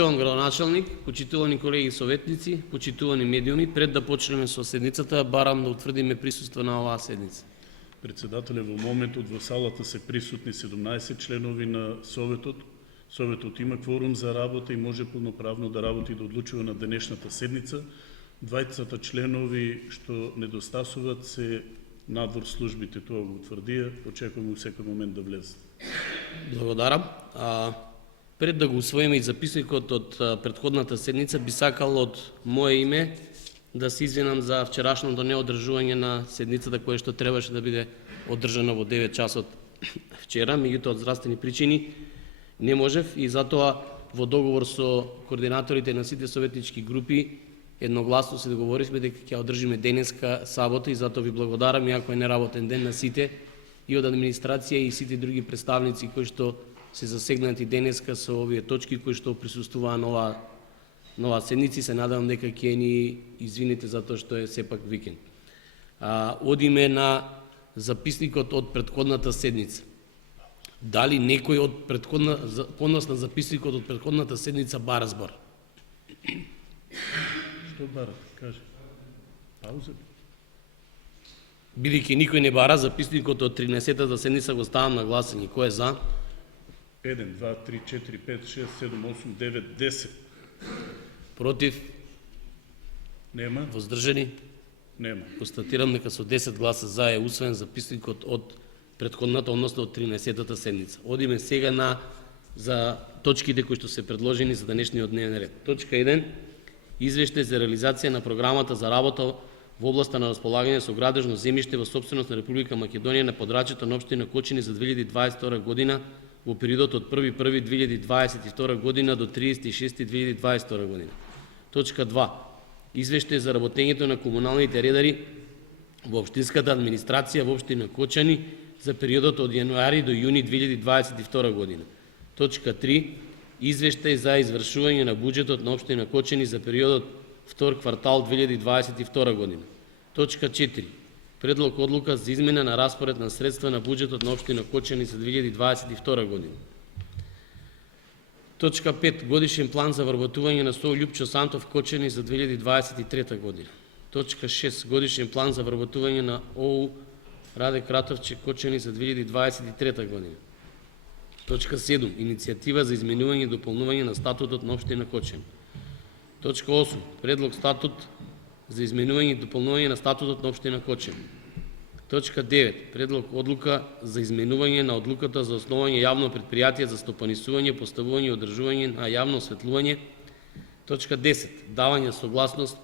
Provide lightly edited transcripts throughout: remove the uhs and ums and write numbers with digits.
Почитуван градоначалник, почитувани колеги советници, почитувани медиуми, пред да почнеме со седницата, барам да утврдиме присуство на оваа седница. Председателе, во моментот во салата се присутни 17 членови на Советот. Советот има кворум за работа и може полноправно да работи и да одлучува на денешната седница. Двајцата членови што недостасуват се надвор службите, тоа го утврдија, очекуваме во секој момент да влезат. Благодарам. Пред да го усвоиме и записникот од претходната седница, би сакал од мое име да се извинам за вчерашното неодржување на седницата која што требаше да биде одржана во 9 часот вчера, меѓутоа од здравствени причини не можев и затоа во договор со координаторите на сите советнички групи едногласно се договоривме дека ќе одржиме денеска сабота и затоа ви благодарам, иако е неработен ден на сите и од администрација и сите други представници кои што се засегнати денеска со овие точки кои што присуствуваа на оваа седници. Се надевам дека ќе ни извините затоа што е сепак викенд. Одиме на записникот од претходната седница. Дали некој од поднос на записникот од претходната седница бара збор? Што барат? Кажи. Пауза. Бидејќи никој не бара, записникот од 13-та седница го ставам на гласање. Кој е за? 1, 2, 3, 4, 5, 6, 7, 8, 9, 10. Против? Нема. Воздржани? Нема. Констатирам дека со 10 гласа за е усвоен записникот од претходната, односно од 13-та седница. Одиме сега за точките кои што се предложени за денешниот дневен ред. Точка 1. Извештај за реализација на програмата за работа во областа на располагање со градежно земјиште во сопственост на Република Македонија на подрачјето на општина Кочани за 2022 година во периодот од 1.1.2022 година до 30.6.2022 година. Точка 2. Извештај за работењето на комуналните редари во општинската администрација во општина Кочани за периодот од јануари до јуни 2022 година. Точка 3. Извештај за извршување на буџетот на општина Кочани за периодот втор квартал 2022 година. Точка 4. Предлог одлука за измена на распоред на средства на буџетот на општина Кочани за 2022 година. Точка 5. Годишен план за вработување на СОУ Љупчо Сантов Кочани за 2023 година. Точка 6. Годишен план за вработување на ОУ Раде Кратовче Кочани за 2023 година. Точка 7. Иницијатива за изменување и дополнување на статутот на општина Кочани. Точка 8. Предлог статут за изменување и дополнување на статутот на општина Кочани. Точка 9. Предлог одлука за изменување на одлуката за основање јавно предпријатие за стопанисување, поставување и одржување на јавно осветлување. Точка 10. Давање согласност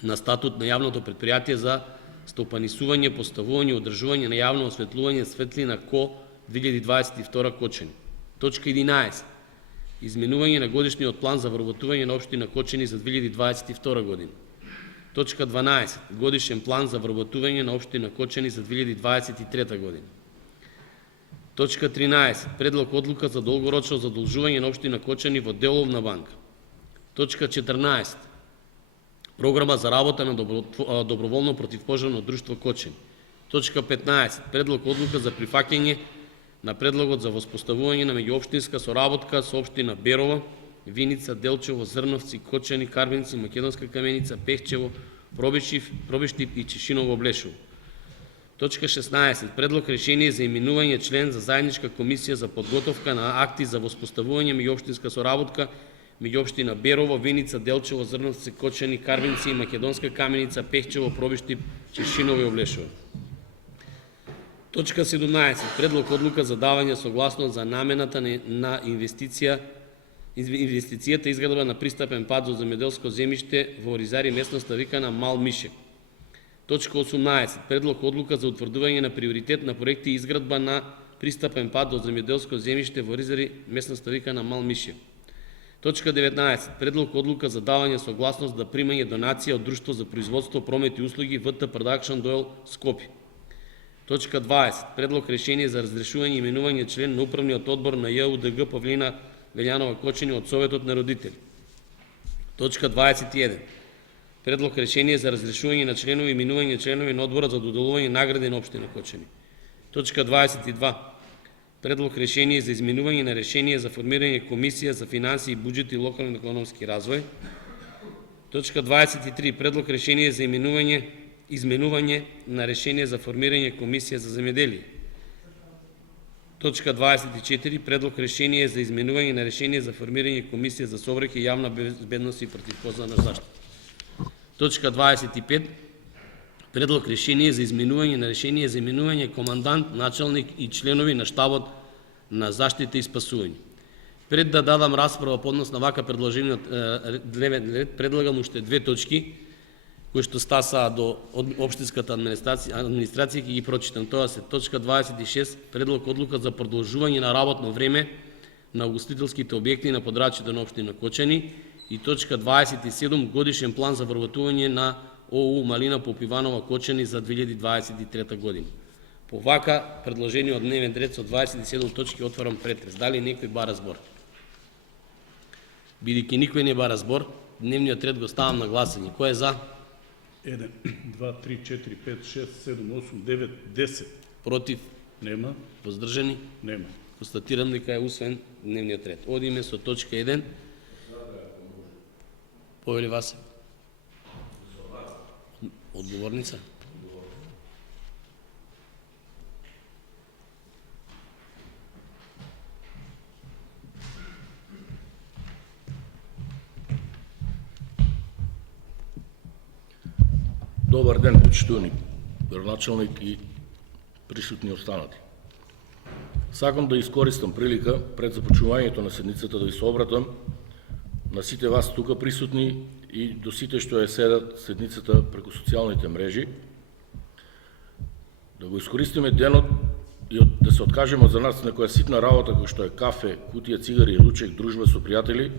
на статут на јавното предпријатие за стопанисување, поставување и одржување на јавно осветлување светлина КО 2022 Кочани. Точка 11. Изменување на годишниот план за вработување на општина Кочани за 2022 година. Точка 12. Годишен план за вработување на општина Кочани за 2023 година. Точка 13. Предлог одлука за долгорочно задолжување на општина Кочани во деловна банка. Точка 14. Програма за работа на доброволно противпожарно друштво Кочани. Точка 15. Предлог одлука за прифаќање на предлогот за воспоставување на меѓуопштинска соработка со општина Берово, Виница, Делчево, Зрновци, Кочани, Карбинци, Македонска Каменица, Пехчево, Пробиштип и Чешиново Блешево. Точка 16. Предлог решение за именување член за заедничка комисија за подготовка на акти за воспоставување меѓуопштинска соработка меѓу општина Берово, Виница, Делчево, Зрновци, Кочани, Карбинци, Македонска Каменица, Пехчево, Пробиштип, Чешиново и Облешево. Точка 17. Предлог одлука за давање согласност за намената на инвестицијата изградба на пристапен пат за земјоделско земјиште во Оризари, местноста викана Мал Мише. Точка 18. Предлог одлука за утврдување на приоритет на проекти изградба на пристапен пат до земјоделско земјиште во Оризари, местноста викана Мал Мише. Точка 19. Предлог одлука за давање согласност за примање донација од Друштво за производство, промет и услуги ВТ Продакшн Дойл Скопје. Точка 20. Предлог решение за разрешување и именување член на управниот одбор на ЈУДГ Павлина Велјанова Кочани од Советот на родители. Точка 21. Предлог решение за разрешување на членови и именување членови на одборот за доделување награди на општина Кочани. Точка 22. Предлог решение за изменување на решение за формирање комисија за финансии, буџет и локален економски развој. Точка 23. Предлог решение за изменување на решение за формирање комисија за земјоделие. Точка 24. Предлог решение за изменување на решение за формирање комисија за сообраќај, јавна безбедност и противпожарна заштита. Точка 25. Предлог решение за изменување на решение за именување командант, началник и членови на штабот на заштита и спасување. Пред да дадам расправа по однос на вака предложениот дневен ред, предлагам уште две точки кои што стасаа до општинската администрација, ќе ги прочитам. Тоа се точка 26, предлог одлука за продолжување на работно време на угостителските објекти на подрачјето на општина Кочани, и точка 27, годишен план за вработување на ОУ Малина Попиванова Кочани за 2023 година. По вака предложениот дневен ред со 27 точки отварам претрес. Дали некој бара збор? Бидејќи никој не бара збор, дневниот ред го ставам на гласање. Кој е за? 1, 2, 3, 4, 5, 6, 7, 8, 9, 10. Против? Нема. Воздржани? Нема. Констатирам дека е усвоен дневниот ред. Одиме со точка 1. Повели Васе? Одговорница? Добар ден, почитувани градоначалник и присутни останати. Сакам да искористам прилика пред започнувањето на седницата да ви се обратам на сите вас тука присутни и до сите што ја седат седницата преку социјалните мрежи, да го искористиме денот и да се откажеме за нас некоја ситна работа која што е кафе, кутија цигари, ручек, дружба со пријатели,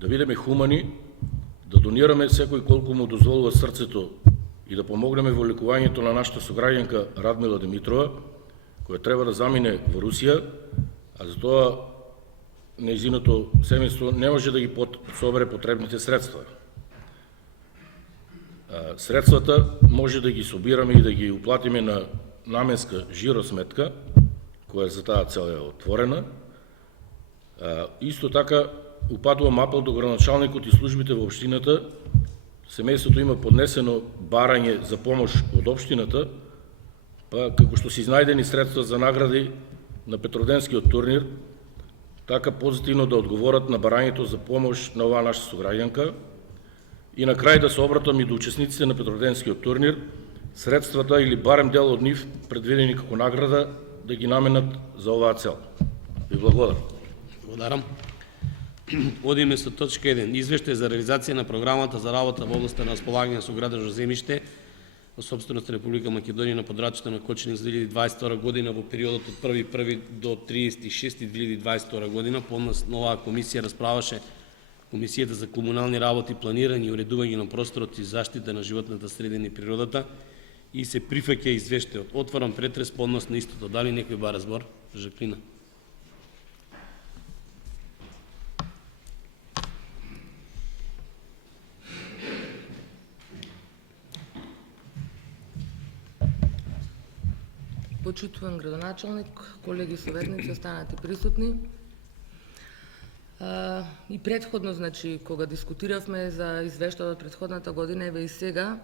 да бидеме хумани, да донираме секој колку му дозволува срцето и да помогнеме во лекувањето на нашата сограѓанка Радмила Димитрова, која треба да замине во Русија, а за тоа нејзиното семејство не може да ги собере потребните средства. Средствата може да ги собираме и да ги уплатиме на наменска жиросметка, која за таа цел е отворена. Исто така, упатувам апел до градоначалникот и службите во општината. Семејството има поднесено барање за помош од општината, па како што се изнајдени средства за награди на Петроденскиот турнир, така позитивно да одговорат на барањето за помош на оваа наша сограѓанка. И на крај да се обратам и до учесниците на Петроденскиот турнир, средствата или барем дел од нив предвидени како награда да ги наменат за оваа цел. Ви благодарам. Благодарам. Одиме со точка 1. Извештај за реализација на програмата за работа во областа на располагање со градено земјиште во собственост Република Македонија на подрачјето на Кочани за 2022 година во периодот од 1.1. до 30.6.2022 година. Поднос на оваа комисија расправаше Комисијата за комунални работи, планирање и уредување на просторот и заштита на животната средина и природата и се прифаќа извештајот. Отварам претрес по однос на истото. Дали некој бара збор? Жаклина. Почитуван градоначалник, колеги советници, останати присутни. И претходно, значи, кога дискутиравме за извештајот од претходната година, еве и сега,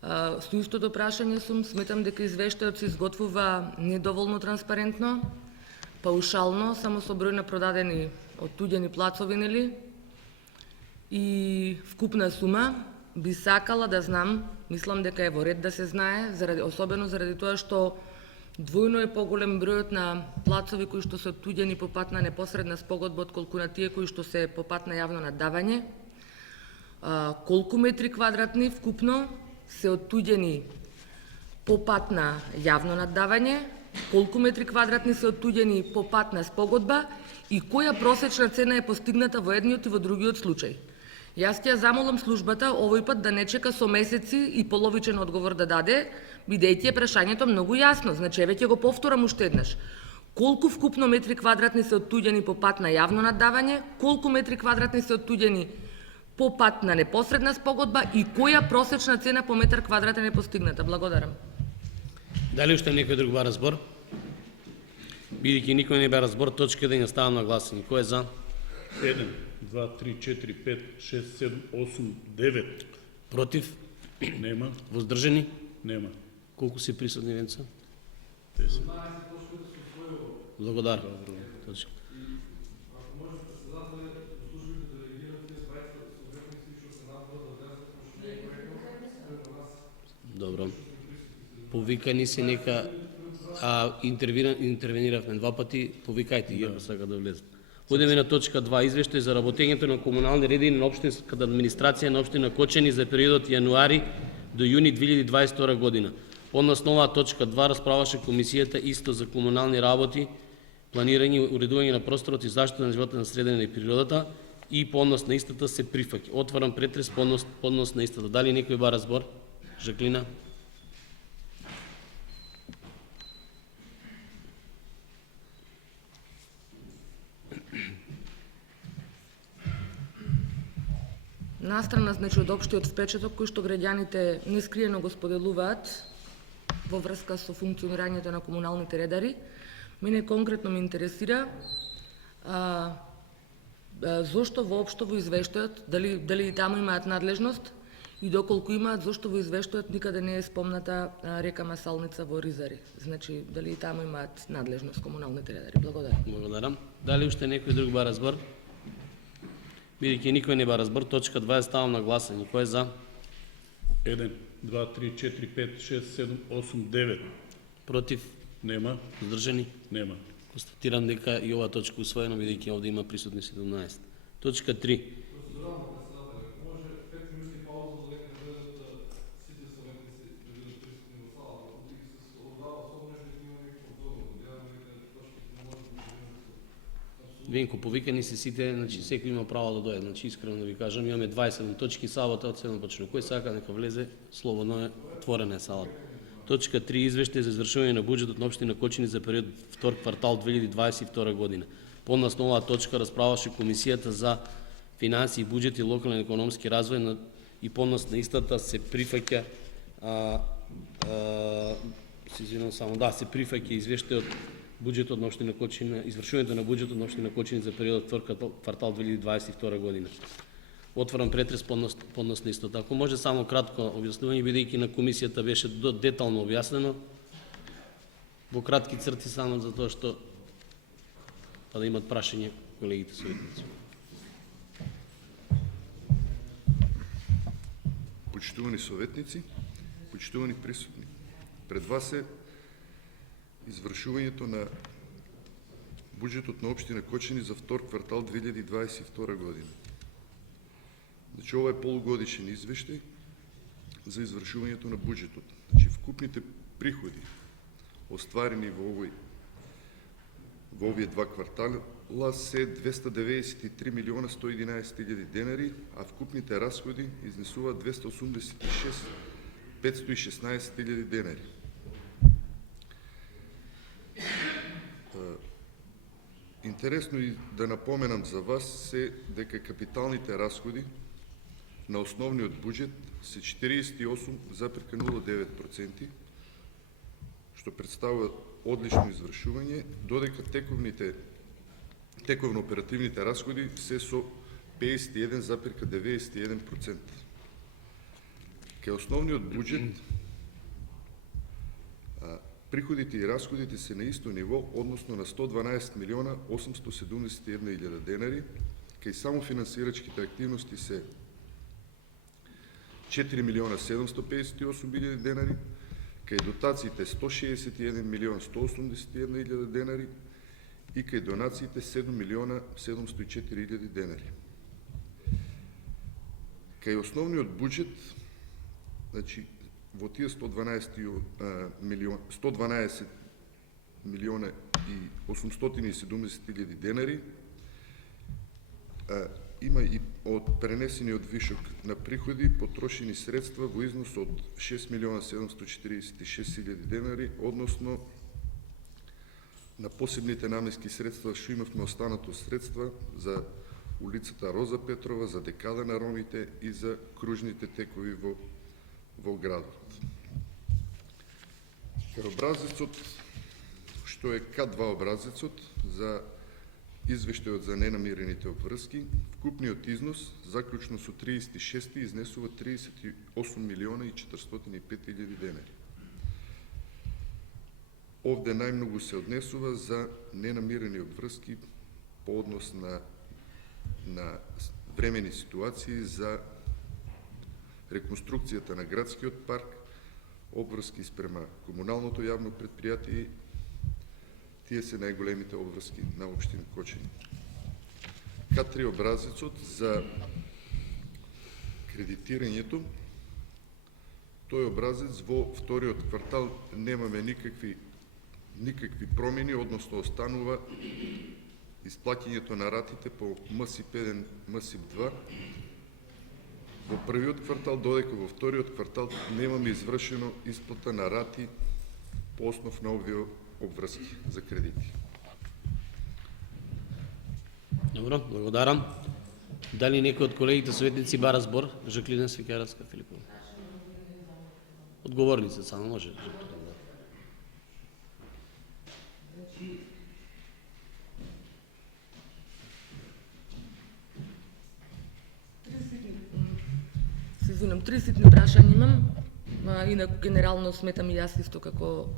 со истото прашање сум, сметам дека извештајот се изготвува недоволно транспарентно, паушално, само со број на продадени оттуѓени плацови, нели? И вкупна сума, би сакала да знам, мислам дека е во ред да се знае, особено заради тоа што двојно е поголем бројот на плацови кои што се оттуѓени по пат на непосредна спогодба отколку на тие кои што се по пат на јавно наддавање. Колку метри квадратни вкупно се оттуѓени по пат на јавно наддавање, колку метри квадратни се оттуѓени по пат на спогодба и која просечна цена е постигната во едниот и во другиот случај. Јас ќе ја замолам службата овој пат да не чека со месеци и половичен одговор да даде, бидејќи е прашањето многу јасно. Значи, еве ќе го повторам уште еднаш. Колку вкупно метри квадратни се оттуѓени по пат на јавно наддавање, колку метри квадратни се оттуѓени по пат на непосредна спогодба и која просечна цена по метар квадратен е постигната. Благодарам. Дали уште некој друг бара збор? Бидејќи никој не бе разбор, точка 1 ја ставам на гласање. Кој е за? 1, 2, 3, 4, 5, 6, 7, 8, 9. Против? Нема, Воздржани? нема. Колку си присутни, Венца? 10. Благодарам. Точка. Добро. Повикани се нека интервениравме два пати, повикајте ги ако сака да влезат. Одеме на точка 2, извештај за работењето на комунални реди на општинската администрација на општина Кочани за периодот јануари до јуни 2022 година. Односно оваа точка 2 расправаше комисијата исто за комунални работи, планирање, уредување на просторот и заштита на животна средина и природата и по однос на истата се прифаќа. Отварам претрес по однос на истата. Дали некој бара збор? Жаклина? Настрана, значи, од општиот впечаток кој што граѓаните нескриено го споделуваат во врска со функционирањето на комуналните редари, мене конкретно ме интересира зошто воопшто во извештајот, дали и таму имаат надлежност и доколку имаат, зошто во извештајот никаде не е спомната река Масалница во Ризари. Значи, дали и таму имаат надлежност комуналните редари. Благодарам. Благодарам. Дали уште некој друг бара збор? Бидејќи никој не бара збор, точка 2 ставам на гласање. Кој е за? 1, 2, 3, 4, 5, 6, 7, 8, 9. Против? Нема, Воздржани? нема. Констатирам дека и оваа точка усвоена, бидејќи овде има присутни 17. Точка 3. Венко, повикани се сите, значи секој има право да дојде, значи искрено да ви кажам, имаме 27 точки, салата од 7 почнува. Кој сака нека влезе, слободно е, отворена е салата. Точка 3, извештај за извршување на буџетот на општина Кочани за период втор квартал 2022 година. Поднасно оваа точка расправаше комисијата за финансии и буџет и локален економски развој и поднос на истата се прифаќа се прифаќа извештајот буџетот на општина Кочани, извршувањето на буџетот на општина Кочани за периодот втор квартал 2022 година. Отварам претрес поднос на истото. Ако може само кратко објаснување, бидејќи на комисијата беше детално објаснено, во кратки црти само за тоа што да имат прашање колегите советници. Почитувани советници, почитувани присутни, пред вас е извршувањето на буџетот на општина Кочани за втор квартал 2022 година. Значи, ова е полугодишен извештај за извршувањето на буџетот. Значи, вкупните приходи остварени во овие два квартала се 293 милиона 111 хиляди денари, а вкупните расходи изнесуваат 286 516 хиляди денари. Интересно и да напоменам за вас се дека капиталните расходи на основниот буџет се 48,09%, што представува одлично извршување, додека тековно-оперативните расходи се со 51,91%. Кај основниот буџет приходите и расходите се на исто ниво, односно на 112 милиона 871 илјада денари, кај само финансирачките активности се 4 милиона 758 илјади денари, кај дотациите 161 милион 181 илјада денари и кај донациите 7 милиона 704 илјади денари. Кај основниот буџет, значи, во тие 112 милиона и 870 илјади денари има и од пренесениот вишок на приходи потрошени средства во износ од 6 милиона 746 илјади денари, односно на посебните наменски средства што имавме останато средства за улицата Роза Петрова, за декада на ромите и за кружните текови во градот. Краобразецот што што е К2 образецот за извештајот за ненамирените обврски. Вкупниот износ, заклучно со 36 изнесува 38 милиона и 405 илјади денари. Овде најмногу се однесува за ненамирени обврски по однос на времени ситуации за реконструкцијата на градскиот парк, обврски спрема комуналното јавно предпријатие. Тие се најголемите обврски на општина Кочани. К3 образецот за кредитирањето. Тој образец во вториот квартал немаме никакви промени, односно останува исплаќањето на ратите по МСИП-1, МСИП-2 во првиот квартал, додека во вториот квартал немаме извршено исплата на рати по основ на овие обврски за кредити. Добро, благодарам. Дали некој од колегите советници бара збор? Жаклина Свикаровска, Филипова. Одговорница само може. Се извинам, 3 ситни прашања имам. Инаку генерално сметам и јас исто како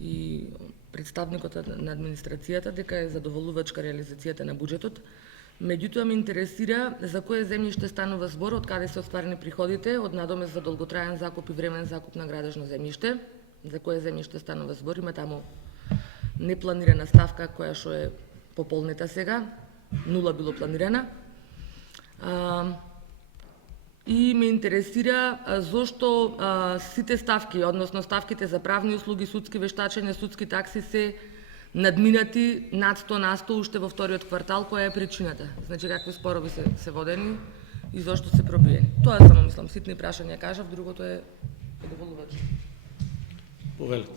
и представникот на администрацијата дека е задоволувачка реализацијата на буџетот. Меѓутоа ме интересира за кое земјиште станува збор, од каде се остварени приходите од надомест за долготраен закуп и времен закуп на градежно земјиште. За кое земјиште станува збор? Има таму непланирана ставка која што е пополнета сега, 0 било планирана. И ме интересира зошто сите ставки, односно ставките за правни услуги, судски вештачења, судски такси се надминати над 100% уште во вториот квартал, која е причината? Значи, какви спорови се водени и зошто се пробиени? Тоа само мислам, ситни прашања кажав, другото е задоволувачно. Повелете.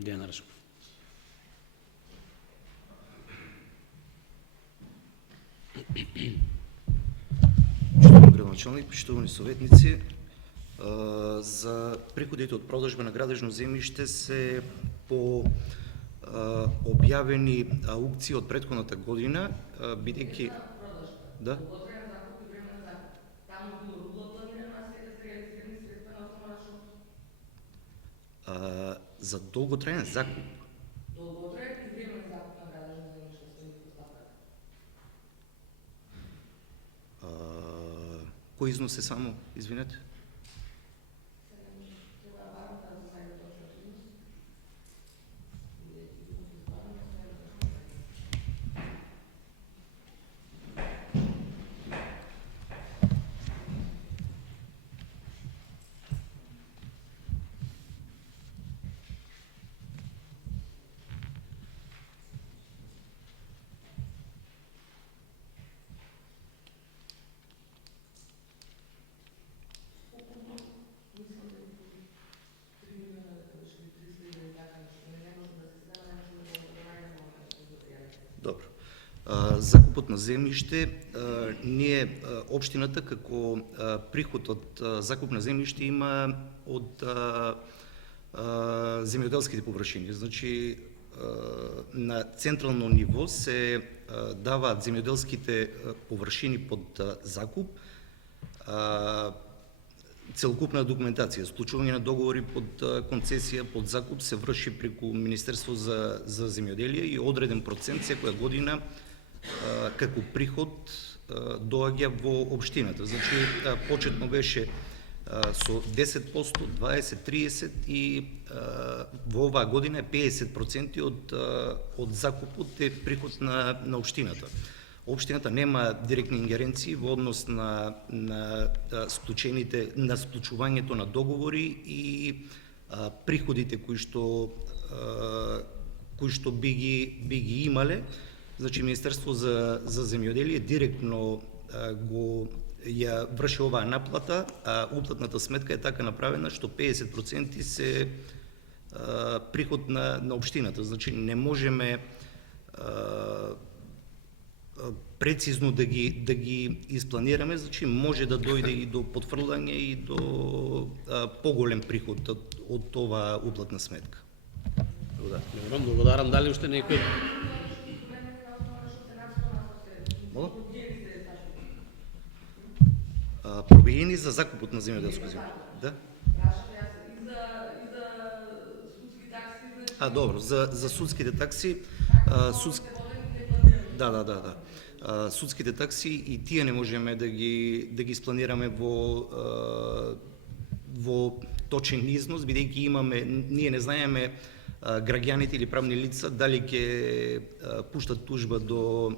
Дејан Рашков. Поштовани градоначалник, поштовани советници, за приходите од продажба на градежно земјиште се по објавени аукции од претходната година, бидејќи да за долготраен закуп. Долготраен и времен закуп на градежно земјиште стои во ставката. Кој износ е само, извинете? Добро. Закупот на земјиште, ние општината како приход од закуп на земјиште има од земјоделските површини. Значи на централно ниво се даваат земјоделските површини под закуп. Целокупна документација, склучување на договори под концесија, под закуп се врши преку Министерство за земјоделие и одреден процент секоја година како приход доаѓа во општината. Значи почетно беше со 10%, 20%, 30% и во оваа година е 50% од закупот е приход на општината. Општината нема директни ингеренции во однос на склучувањето на договори и приходите кои што би ги имале. Значи Министерство за земјоделие директно ја врши оваа наплата, а уплатната сметка е така направена што 50% се приход на општината. Значи не можеме прецизно да ги изпланираме, значи може да дојде и до потврдање и до поголем приход од оваа уплатна сметка. Добро, благодарам. Дали уште некој? Пробиени за закупот на земјоделско земје. Да? Добро, за судските такси, да. Судските такси и тие не можеме да ги спланираме во точен износ, бидејќи ние не знаеме граѓаните или правни лица дали ќе пуштат тужба до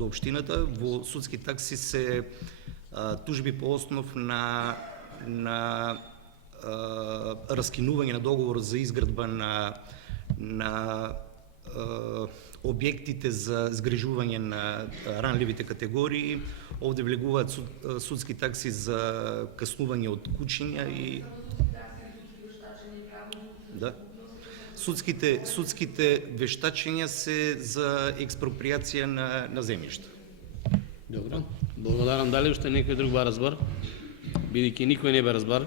општината. Во судски такси се тужби по основ на раскинување на договор за изградба на објектите за згрижување на ранливите категории. Овде влегуваат судски такси за каснување од кучиња и да. Судските вештачења се за експроприација на земјишта. Добро, благодарам. Дали уште некој друг ба разбар? Бидејќи никој не бе разбар.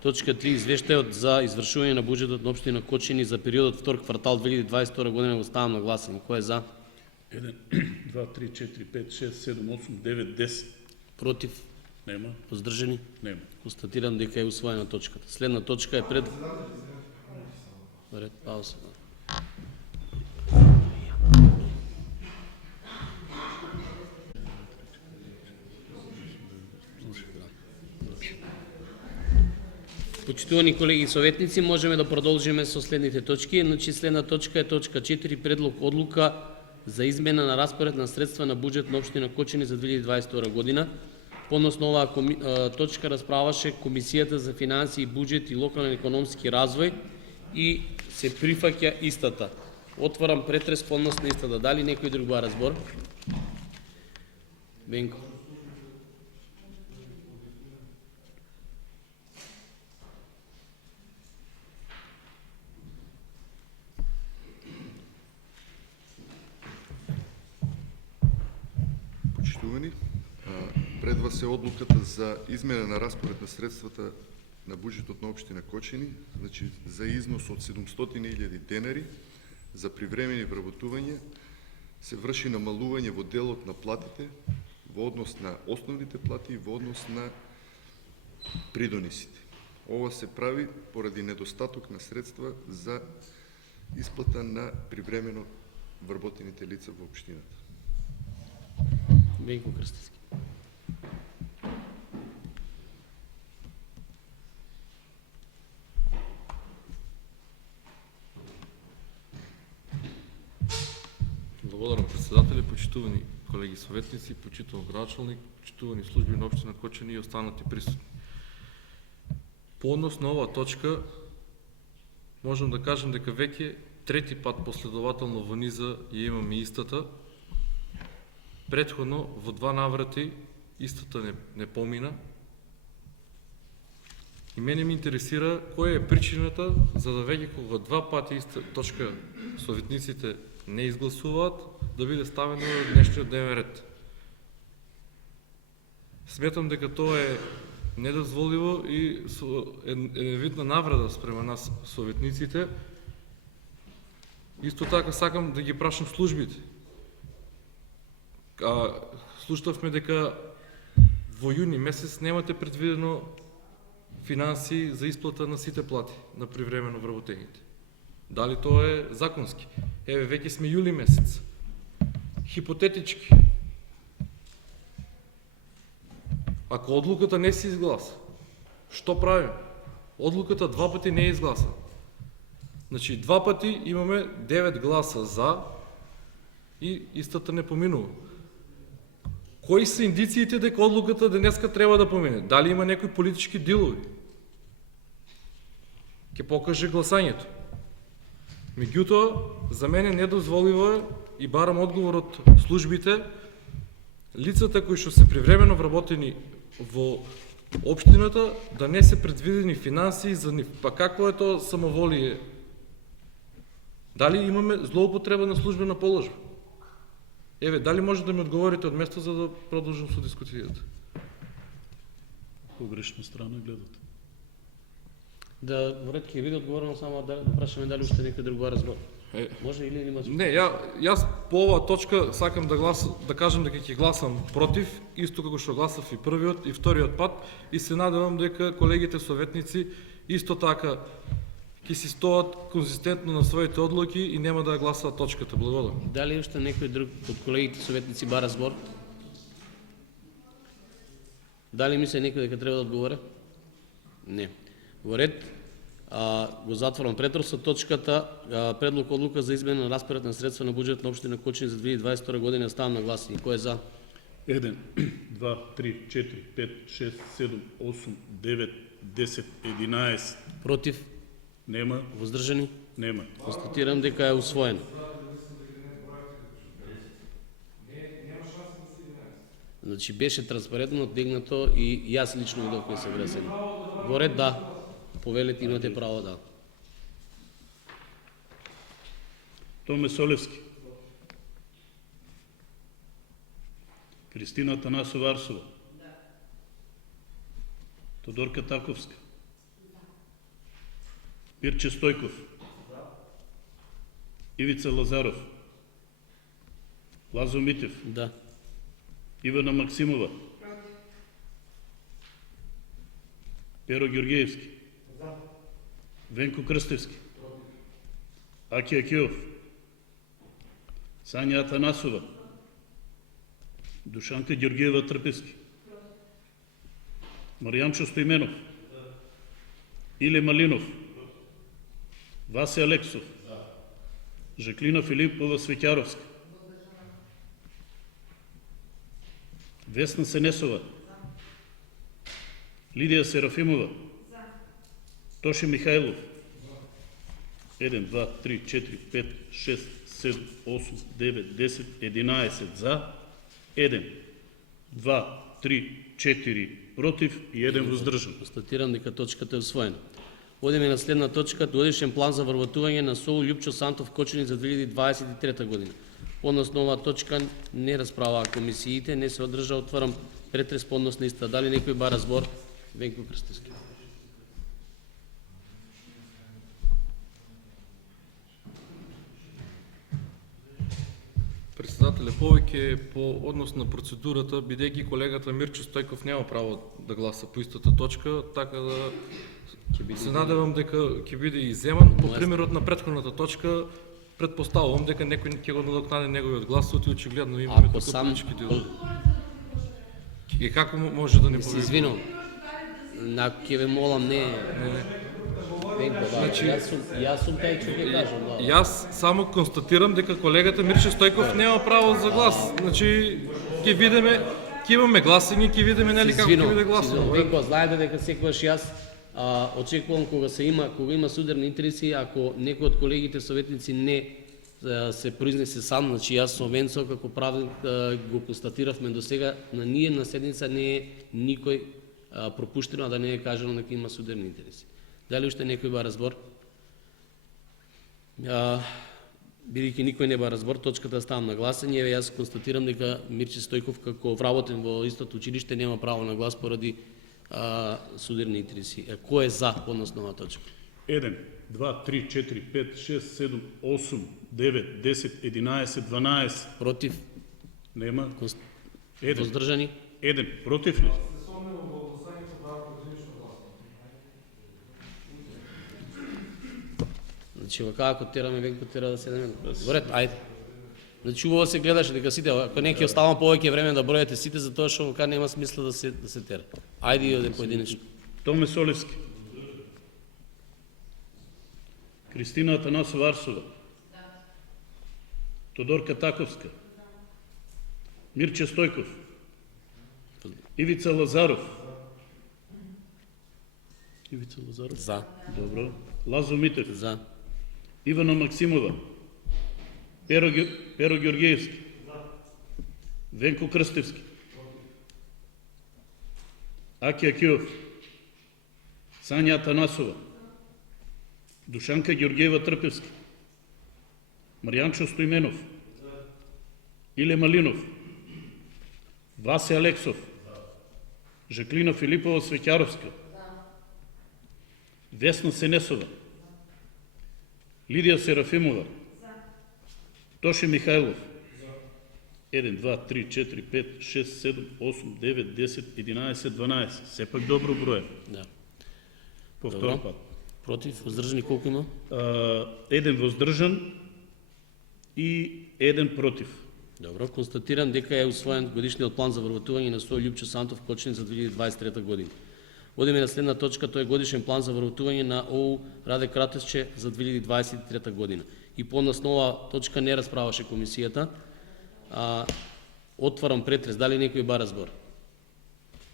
Точка 3. Извештајот за извршување на буџетот на општина Кочани за периодот втор квартал 2022 година го ставам на гласање. Кој е за? 1, 2, 3, 4, 5, 6, 7, 8, 9, 10. Против? Нема. Воздржани? Нема. Констатирам дека е усвоена точката. Следна точка е пред... Ред, пауза. Почитувани колеги и советници, можеме да продолжиме со следните точки. Значи, следна точка е точка 4, предлог одлука за измена на распоред на средства на буџет на општина Кочани за 2022 година. Подносно оваа точка расправаше Комисијата за финансии, буџет и локален економски развој и се прифаќа истата. Отварам претрес поднос на истата. Дали некој друг ба разбор? Бенко. Почитувани, пред вас е одлуката за измена на распоред на средствата на буџетот на општина Кочани, значи за износ од 700.000 денари за привремени вработувања се врши намалување во делот на платите во однос на основните плати и во однос на придонисите. Ова се прави поради недостаток на средства за исплата на привремено вработените лица во општината. Бенко Крстевски. Благодарам, председатели, почитувани колеги советници, почитуван градоначалник, почитувани служби на општина Кочани и останати присутни. По однос на оваа точка, можам да кажам дека веќе трети пат последователно во низа ја имаме истата. Претходно во два наврати истата не помина. И мене ми интересира која е причината за да веќе кога два пати иста точка советниците не изгласуваат, да биде ставено на днешниот дневен ред. Сметам дека тоа е недозволиво и е видна навреда спрема нас советниците. Исто така сакам да ги прашам службите. Слушнавме дека во јуни месец немате предвидено финанси за исплата на сите плати на привремено вработените. Дали тоа е законски? Еве, веќе сме јули месец. Хипотетички. Ако одлуката не се изгласа, што правим? Одлуката два пати не е изгласана. Значи, два пати имаме 9 гласа за и истата не поминува. Кои се индициите дека одлуката денеска треба да помине? Дали има некои политички дилови? Ке покаже гласањето. Меѓутоа, за мене недозволиво и барам одговор од службите, лицата кои што се привремено вработени во општината да не се предвидени финансии за нив. Па какво е тоа самоволие? Дали имаме злоупотреба на службена положба? Еве, дали може да ми одговорите од место за да продолжим со дискусијата? Погрешна страна гледате. Да, во ред ќе биде одговорено, само да прашаме дали уште некој друг го разбор. Може или не може? Не, јас по оваа точка сакам да кажам дека ќе гласам против, исто како што гласав и првиот и вториот пат, и се надевам дека колегите советници исто така ќе си стоат конзистентно на своите одлуки и нема да ја гласаат точката. Благодарам. Дали уште некој друг од колегите советници бара збор? Дали мисли некој дека треба да одговори? Не. Во ред, го затворам претрос со точката предлог одлука за измена на распоред на средства на буџет на општина Кочани за 2022 година. Ставам на гласање. Кој е за? 1, 2, 3, 4, 5, 6, 7, 8, 9, 10, 11. Против? Нема, Воздржани? нема. Констатирам дека е усвоено. Значи беше транспарентно одегнато и јас лично видов кој се вресени. Во ред, да. Повелете, имате право, да. Томе Солевски. Кристина Танасова Арсова. Тодорка Таковска. Мирче Стојков. Ивица Лазаров. Лазо Митев. Да. Ивана Максимова. Перо Георгиевски. Венко Крстевски. Аки Акиов. Сања Атанасова. Душанка Георгиева Трпевски. Маријанчо Стоименов. Иле Малинов. Васе Алексов. Жаклина Филипова Светјаровска. Весна Сенесова. Лидија Серафимова. Тоше Михајлов. 1, 2, 3, 4, 5, 6, 7, 8, 9, 10, 11 за, 1, 2, 3, 4 против и 1 воздржан. Констатирам дека точката е усвоена. Одиме на следна точка, годишен план за вработување на СОУ Лјупчо Сантов Кочани за 2023 година. Односно оваа точка не расправаа комисиите, не се одржа, отварам претрес по однос на иста. Дали некој бара збор? Венко Крстевски. Председателе, повеќе по однос на процедурата, бидејќи колегата Мирчо Стојков нема право да гласа по истата точка, така да се надевам дека ќе биде иземан. По примерот на претходната точка, предпоставувам дека некој ќе го надокнади неговиот глас, и очигледно имаме тука политички дел. И како може да не Се победи? извинувам. Ќе ве молам, не. Венко, да. Значи- Јас сум тај што ќе кажам, да. Јас само констатирам дека колегата Мирчо Стојков нема право за глас. Значи, ќе видиме, ќе имаме гласање, ќе видиме нели како ќе биде гласано. Венко, знаете дека секогаш јас очекувам кога има судерни интереси, ако некој од колегите советници не се произнесе сам, значи јас со Венцо како правник го констатиравме до сега, на ние на седница не е никој пропуштено, а да не е кажано дека има судерни интереси. Дали уште некој бара збор? Бидејќи никој не бара збор, точката ставам на гласање. Еве јас констатирам дека Мирче Стојков како вработен во истото училиште нема право на глас поради судерни интереси. Кој е за односно оваа точка? 1, 2, 3, 4, 5, 6, 7, 8, 9, 10, 11, 12. Против? Нема. 1, Воздржани? 1 против ли? Значи вака ако тераме Венко тера да седеме. Во ред, ајде. Значи убаво се гледаше дека сите, ако не ќе оставам повеќе време да бројате сите, затоа што вака нема смисла да се тера. Ајде и оде поединечно. Томе Солевски. Кристина Атанасова Арсова. Тодорка Таковска. Мирче Стојков. Ивица Лазаров. Ивица Лазаров. За. Добро. Лазо Митев. За. Ивана Максимова. Перо Георгиевски. Венко Крстевски. Аки Акиов. Сања Атанасова. Душанка Георгиева Трпевски. Маријанчо Стоименов. Иле Малинов, Васе Алексов, Жаклина Филипова Свеќаровска, Весна Сенесова, Лидија Серафимова, Тоше Михајлов, 1, 2, 3, 4, 5, 6, 7, 8, 9, 10, 11, 12. Сепак добро броje. Да. По Добро. втор пат. Против, воздржани колку има? 1 воздржан и 1 против. Добро, констатирам дека е усвоен годишниот план за вработување на СО Лјупчо Сантов Кочани за 2023 година. Одиме на следна точка, тој е годишен план за вработување на ОУ Раде Кратевче за 2023 година. И подоцна ова точка не расправаше комисијата. Отварам претрес, дали некој бара збор?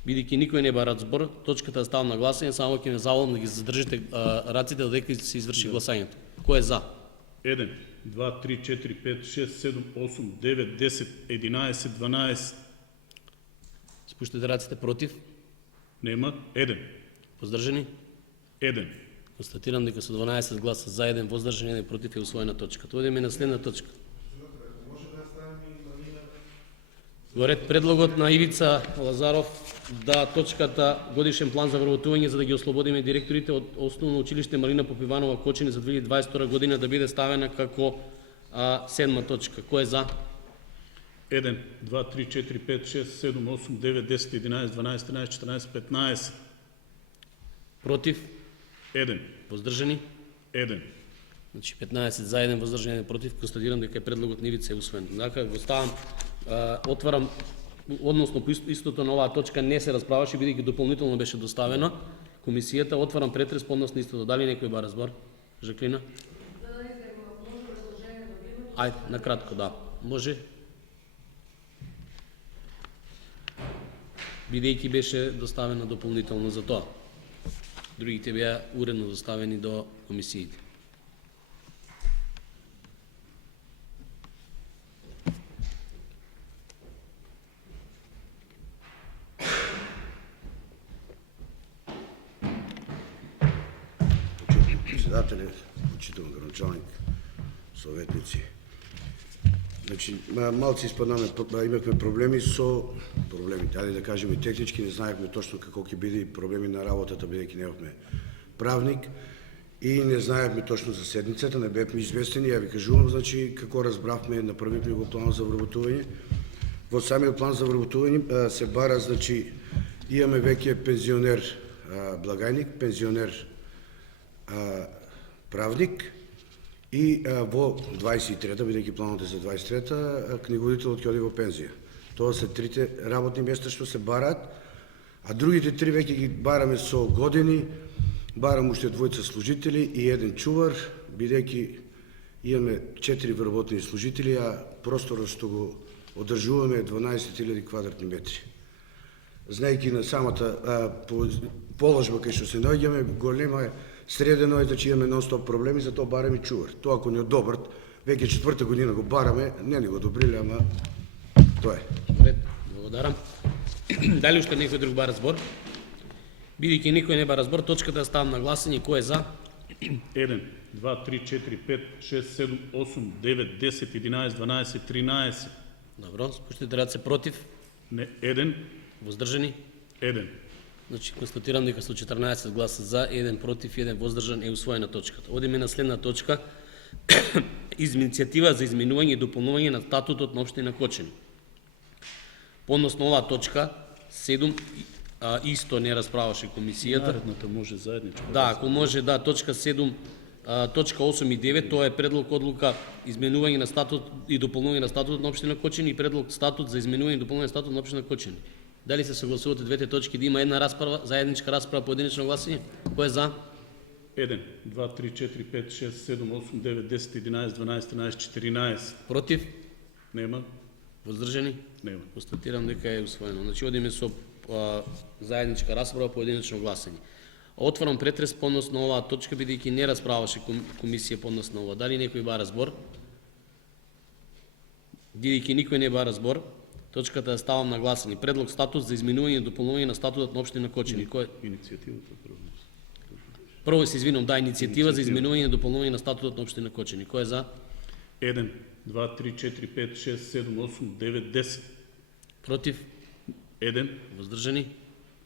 Бидејќи никој не бара збор, точката ставам на гласање, само ќе ме заволам да ги задржите раците додека се изврши гласањето. Кој е за? 1, 2, 3, 4, 5, 6, 7, 8, 9, 10, 11, 12. Спуштете раците против, Нема. 1. воздржани? 1. Констатирам дека со 12 гласа за, 1 воздржан, 1 против е усвоена точката. Одиме на следна точка. Горед предлогот на Ивица Лазаров да точката годишен план за вработување за да ги ослободиме директорите од Основно училиште Марина Попиванова Кочани за 2022 година да биде ставена како 7 точка. Кој е за? 1, 2, 3, 4, 5, 6, 7, 8, 9, 10, 11, 12, 13, 14, 15. Против? 1. Воздржани? 1. Значи 15 за, 1 воздржан, 1 против. Констатирам дека предлогот на Ивица е усвоен. Така го ставам, отварам, односно по истото на оваа точка не се расправаше, бидејќи дополнително беше доставена комисијата. Отварам претрес по однос на истото. Дали некој бара збор? Жаклина? Ајде, накратко, да. Може? Бидејќи беше доставена дополнително за тоа. Другите беа уредно доставени до комисиите. Председателе, почитувам градоначалник, советници. Значи, малци испаднаме, имахме проблеми со проблемите. Ајде да кажеме технички, не знаевме точно како ќе биде проблеми на работата, бидејќи немавме правник и не знаевме точно за седницата, не бевме известени. Ја ви кажувам, значи, како разбравме, направивме го план за вработување. Во самиот план за вработување се бара, значи, имаме веќе пензионер благајник, пензионер правник и во 23-та, бидејќи планот е за 23-та, книгодителот ќе оди во пензија. Тоа се трите работни места што се бараат, а другите три веќе ги бараме со години, барам уште двојца служители и еден чувар, бидејќи имаме 4 вработни служители, а просторот што го одржуваме е 12.000 квадратни метри. Знаејќи на самата положба кај што се наоѓаме, голема е, средено е, значи имаме нон-стоп проблеми, затоа бараме чувар. Тоа ако не одобрат, веќе 4-та година го бараме, не ни го одобриле, ама тоа е. Ред, благодарам. Дали уште некој друг бара збор? Бидејќи никој не бара збор, точката ставам на гласање. Кој е за? 1, 2, 3, 4, 5, 6, 7, 8, 9, 10, 11, 12, 13. Добро, спуштите раце против, Не, 1, воздржани. 1. Значи, констатирам дека со 14 гласа за, 1 против, 1 воздржан е усвоена точката. Одиме на следна точка. Иницијатива за изменување и дополнување на статутот на општина Кочани. Подносно оваа точка, 7, исто не расправаше комисијата. Наредната може заедничко. Да, ако може, да, точка 7, точка 8 и 9, тоа е предлог одлука изменување на статут и дополнување на статутот на општина Кочани и предлог статут за изменување и дополнување на статут на општина Кочани. Дали се согласувате двете точки да има една расправа, заедничка расправа по единично гласање? Кој е за? 1, 2, 3, 4, 5, 6, 7, 8, 9, 10, 11, 12, 13, 14. Против? Нема? Воздржани? Нема. Констатирам дека е усвоено. Значи, одиме со заедничка расправа по единично гласање. Отварам претрес по однос на оваа точка, бидејќи не расправаше комисија по однос на ова. Дали некој бара збор? Бидејќи никој не бара збор, точката ја ставам на гласање. Предлог статут за изменување и дополнување на статутот на општина Кочани. Кој? Иницијативата прво. Прво се извинувам, да, иницијатива за изменување и дополнување на статутот на општина Кочани. Кој е за? 1, 2, 3, 4, 5, 6, 7, 8, 9, 10. Против? 1, Воздржани?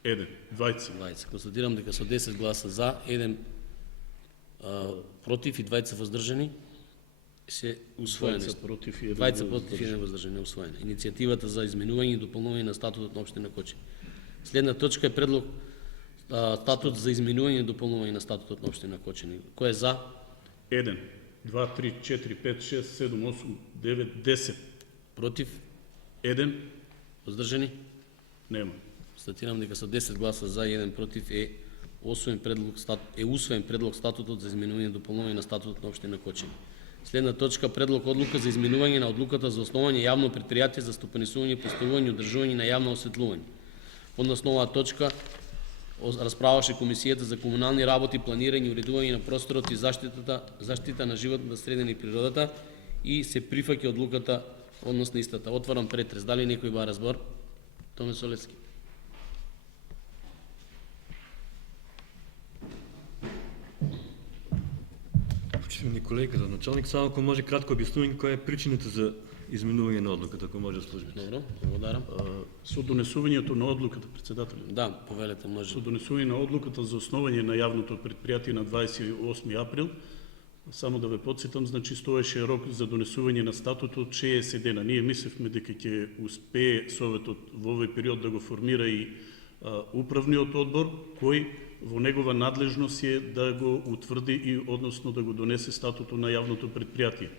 1, 20. 20. Констатирам дека со 10 гласа за, 1 против и 20 воздржани се усвоени. 20 против и 1 20 против и 1 воздржани усвоена. Иницијативата за изменување и дополнување на статутот на општина Кочани. Следна точка е предлог статут за изменување и дополнување на статутот на општина Кочани. Кој е за? 1, 2, 3, 4, 5, 6, 7, 8, 9, 10. Против? 1, Воздржани? нема. Констатирам дека со 10 гласа за и 1 против е усвоен предлог статутот за изменување и дополнување на статутот на општина Кочани. Следна точка предлог одлука за изменување на одлуката за основање јавно претпријатие за стопанисување, поставување и одржување на јавно осветлување. Односно оваа точка расправаше Комисијата за комунални работи, планирање и уредување на просторот и заштита на животната средина и природата и се прифаќа одлуката односно истата. Отварам претрес. Дали некој бара збор? Томе Солевски. Почитувани колеги, като началник, само ако може кратко обяснување која е причината за изменување на одлуката, ако може да службите. Добро, благодарам. Со донесувањето на одлуката, председател. Да, повелете, може. Со донесување на одлуката за основање на јавното предпријатие на 28 април, само да ве подсетам, значи стоеше рок за донесување на статутот 60 дена. Ние мислевме дека ќе успее Советот во овој период да го формира и управниот одбор, кој во негова надлежност е да го утврди и односно да го донесе статутот на јавното предпријатие.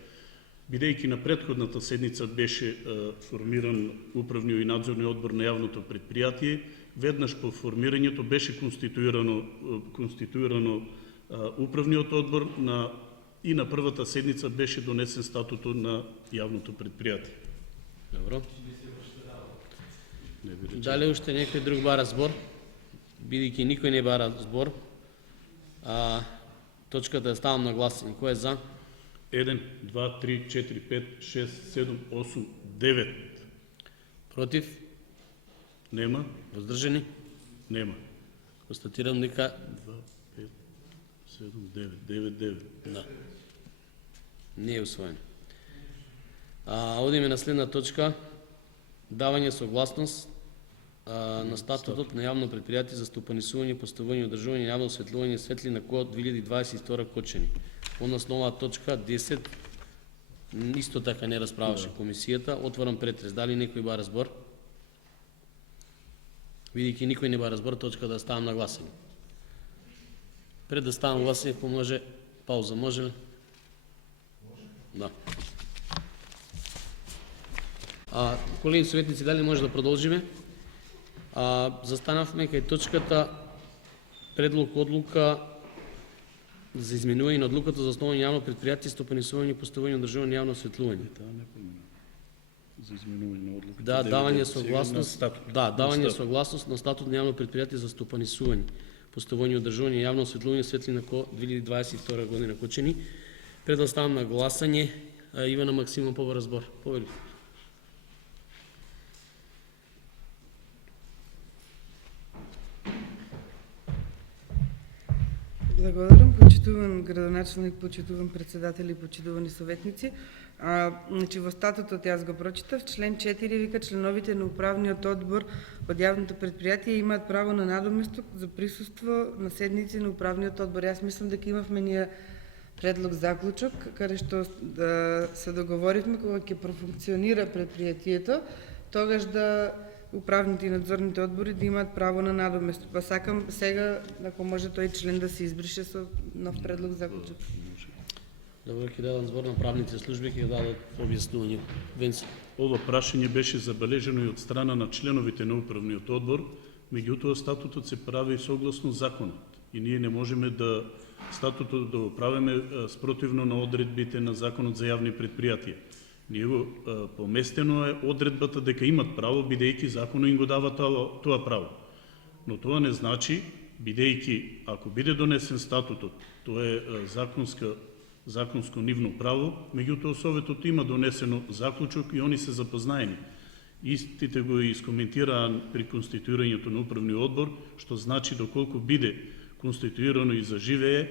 Бидејќи на претходната седница беше формиран управниот и надзорниот одбор на јавното предпријатие, веднаш по формирањето беше конституирано управниот одбор и на првата седница беше донесен статутот на јавното предпријатие. Добро. Дали уште некој друг бара збор? Бидејќи никој не бара збор, точката ја ставам на гласање. Кој е за? 1, 2, 3, 4, 5, 6, 7, 8, 9. Против? Нема. Воздржани? Нема. Констатирам дека 2, 5, 7, 9, 9, 9. да. Не е усвоено. Одиме на следна точка. Давање согласност на статутот на јавно предпријатие за стопанисување, поставување и одржување на јавно осветлување светлина код 2022 Кочани. Односно оваа точка 10 исто така не расправаше комисијата. Отворам претрес. Дали некој бара збор? Видејќи никој не бара збор, точка да ставам на гласање. Пред да ставам гласање, ако може пауза, може ли? Да. Колеги советници, дали може да продолжиме? Застанавме кај точката предлог одлука за изменување на одлуката за основање јавно предпријатие, стопанисување, поставување и одржување на јавно осветлување. За изменување на одлуката. Да, давање согласност. Да, давање согласност на статут на јавно предпријатие за стопанисување, поставување и одржување на јавно осветлување светлина ко 2022 година Кочани. Пред да ставам на гласање, Ивана Максимов побара збор. Повели. Благодарам, почитуван градоначелник, почитуван председатели, почитувани советници. Значи во статутот јас го прочитав, член 4 вика членовите на управниот одбор од јавното предпријатие имаат право на надоместок за присуство на седници на управниот одбор. Јас мислам дека имавме ние предлог заклучок, каде што се договоривме кога ќе профункционира предпријатието, тогаш да управните и надзорните одбори да имаат право на надоместок. Па сакам сега, ако може тој член да се избрише со нов предлог заклучок. Добро, ќе дадам збор на правните служби, ќе дадат објаснување. Венци. Ова прашање беше забележено и од страна на членовите на управниот одбор, меѓутоа статутот се прави согласно законот и ние не можеме да статутот да го правиме спротивно на одредбите на законот за јавни предпријатија. Ние го поместено е одредбата дека имат право, бидејќи законот им го дава тоа право. Но тоа не значи, бидејќи ако биде донесен статутот, тоа е законско нивно право, меѓутоа Советот има донесено заклучок и они се запознаени. Истите го искоментираа при конституирањето на управниот одбор, што значи доколку биде конституирано и заживее,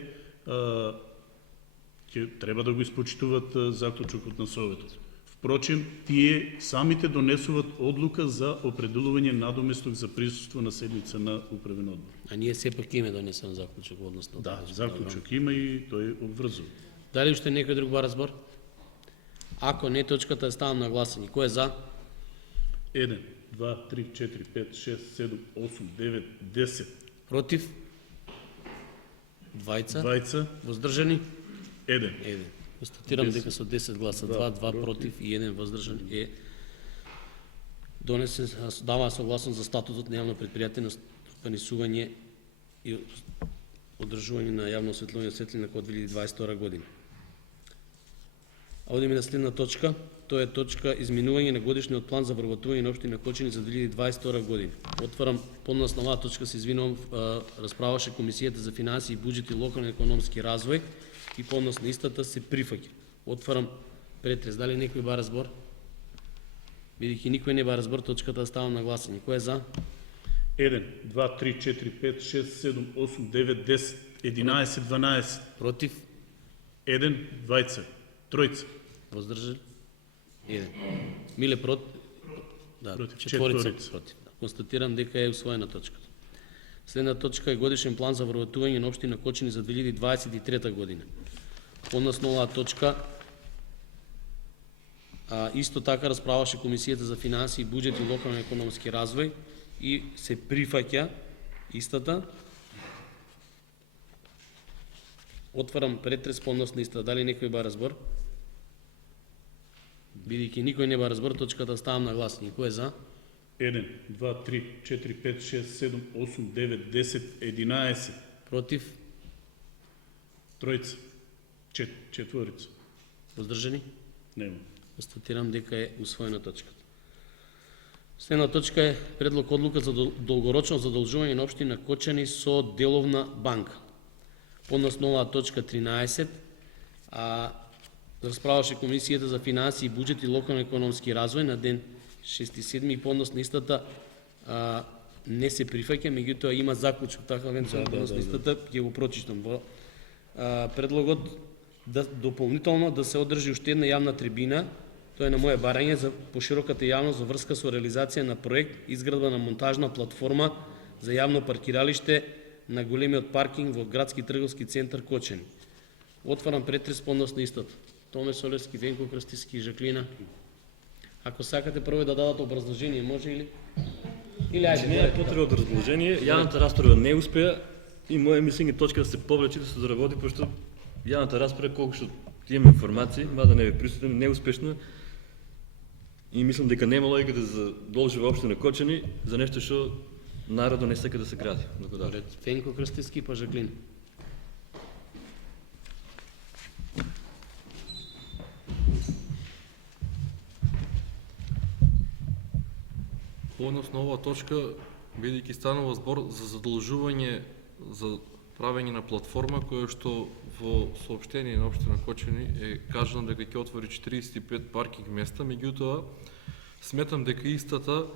ќе треба да го испочитуваат заклучокот на Советот. Впрочем, тие самите донесуваат одлука за определување надоместок за присуство на седница на управен одбор. А ние сепак име донесен заклучок односно. Да, заклучок има и тој обврзува. Дали уште некој друг бар разбор? Ако не, точката е ставам на гласање. Кој е за? 1, 2, 3, 4, 5, 6, 7, 8, 9, 10. Против? Двајца. Двајца, Воздржани? 1. Еден. Констатирам дека со 10 гласа 2 против и 1 воздржан е донесен, дава согласност за статутот на јавно предпријатие на стопанисување и одржување на јавно осветлување светлина код 2022 година. А одиме на следна точка, тоа е точка изменување на годишниот план за вработување на општина Кочани за 2022 година. Отварам поднос на оваа точка, се извинувам, расправаше Комисијата за финансии и буџет и локален економски развој и поднос на истата се прифаќа. Отварам претрес. Дали некој бара збор? Бидејќи никој не бара збор, точката ставам на гласање. Кој е за? 1, 2, 3, 4, 5, 6, 7, 8, 9, 10, 11, 12. Против? 1, двајца, тројца. Воздржан? Еден. Миле против? Да, Против. четворица Четворица. против. Констатирам дека е усвоена точката. Следна точка е годишен план за вработување на општина Кочани за 2023 година. Односно оваа точка исто така расправаше Комисијата за финансии, буџет и локален економски развој и се прифаќа истата. Отварам претрес поднос на истата. Дали некој бара збор? Бидејќи никој не бара збор, точката ставам на гласање. Кој е за? 1, 2, 3, 4, 5, 6, 7, 8, 9, 10, 11. Против? Тројца, четворица. Воздржани? Нема. Констатирам дека е усвоена точката. Следна точка е предлог одлука за долгорочно задолжување на општина Кочани со деловна банка. Подносно оваа точка 13, расправаше Комисијата за финансии, буџет и локален економски развој на ден 6.7 и поднос на истата не се прифаќа, меѓутоа има заклучок, така венцо поднос на истата, ќе го прочитам. Во предлогот дополнително да се одржи уште една јавна трибина, тоа е на моје барање за пошироката јавност во врска со реализација на проект изградба на монтажна платформа за јавно паркиралиште на големиот паркинг во градски трговски центар Кочани. Отварам претрес поднос на истата. Томе Солевски, Венко Крстиски, Жаклина. Ако сакате прво да дадат образложение, може или? Или ајде, Не е потреба од разположение, јавната расправа не успеа и моје мислење точка да се повлече да се заработи, пошто јавната расправа колку што имам информации, мада не ви присутен, неуспешна и мислам дека нема логика да задолжи во општина Кочани за нешто што народот не сака да се гради. Пред Венко Крстиски па Жаклин. Односно оваа точка, бидејќи станува збор за задолжување за правење на платформа која што во соопштение на општина Кочани е кажано дека ќе отвори 45 паркинг места, меѓутоа сметам дека истата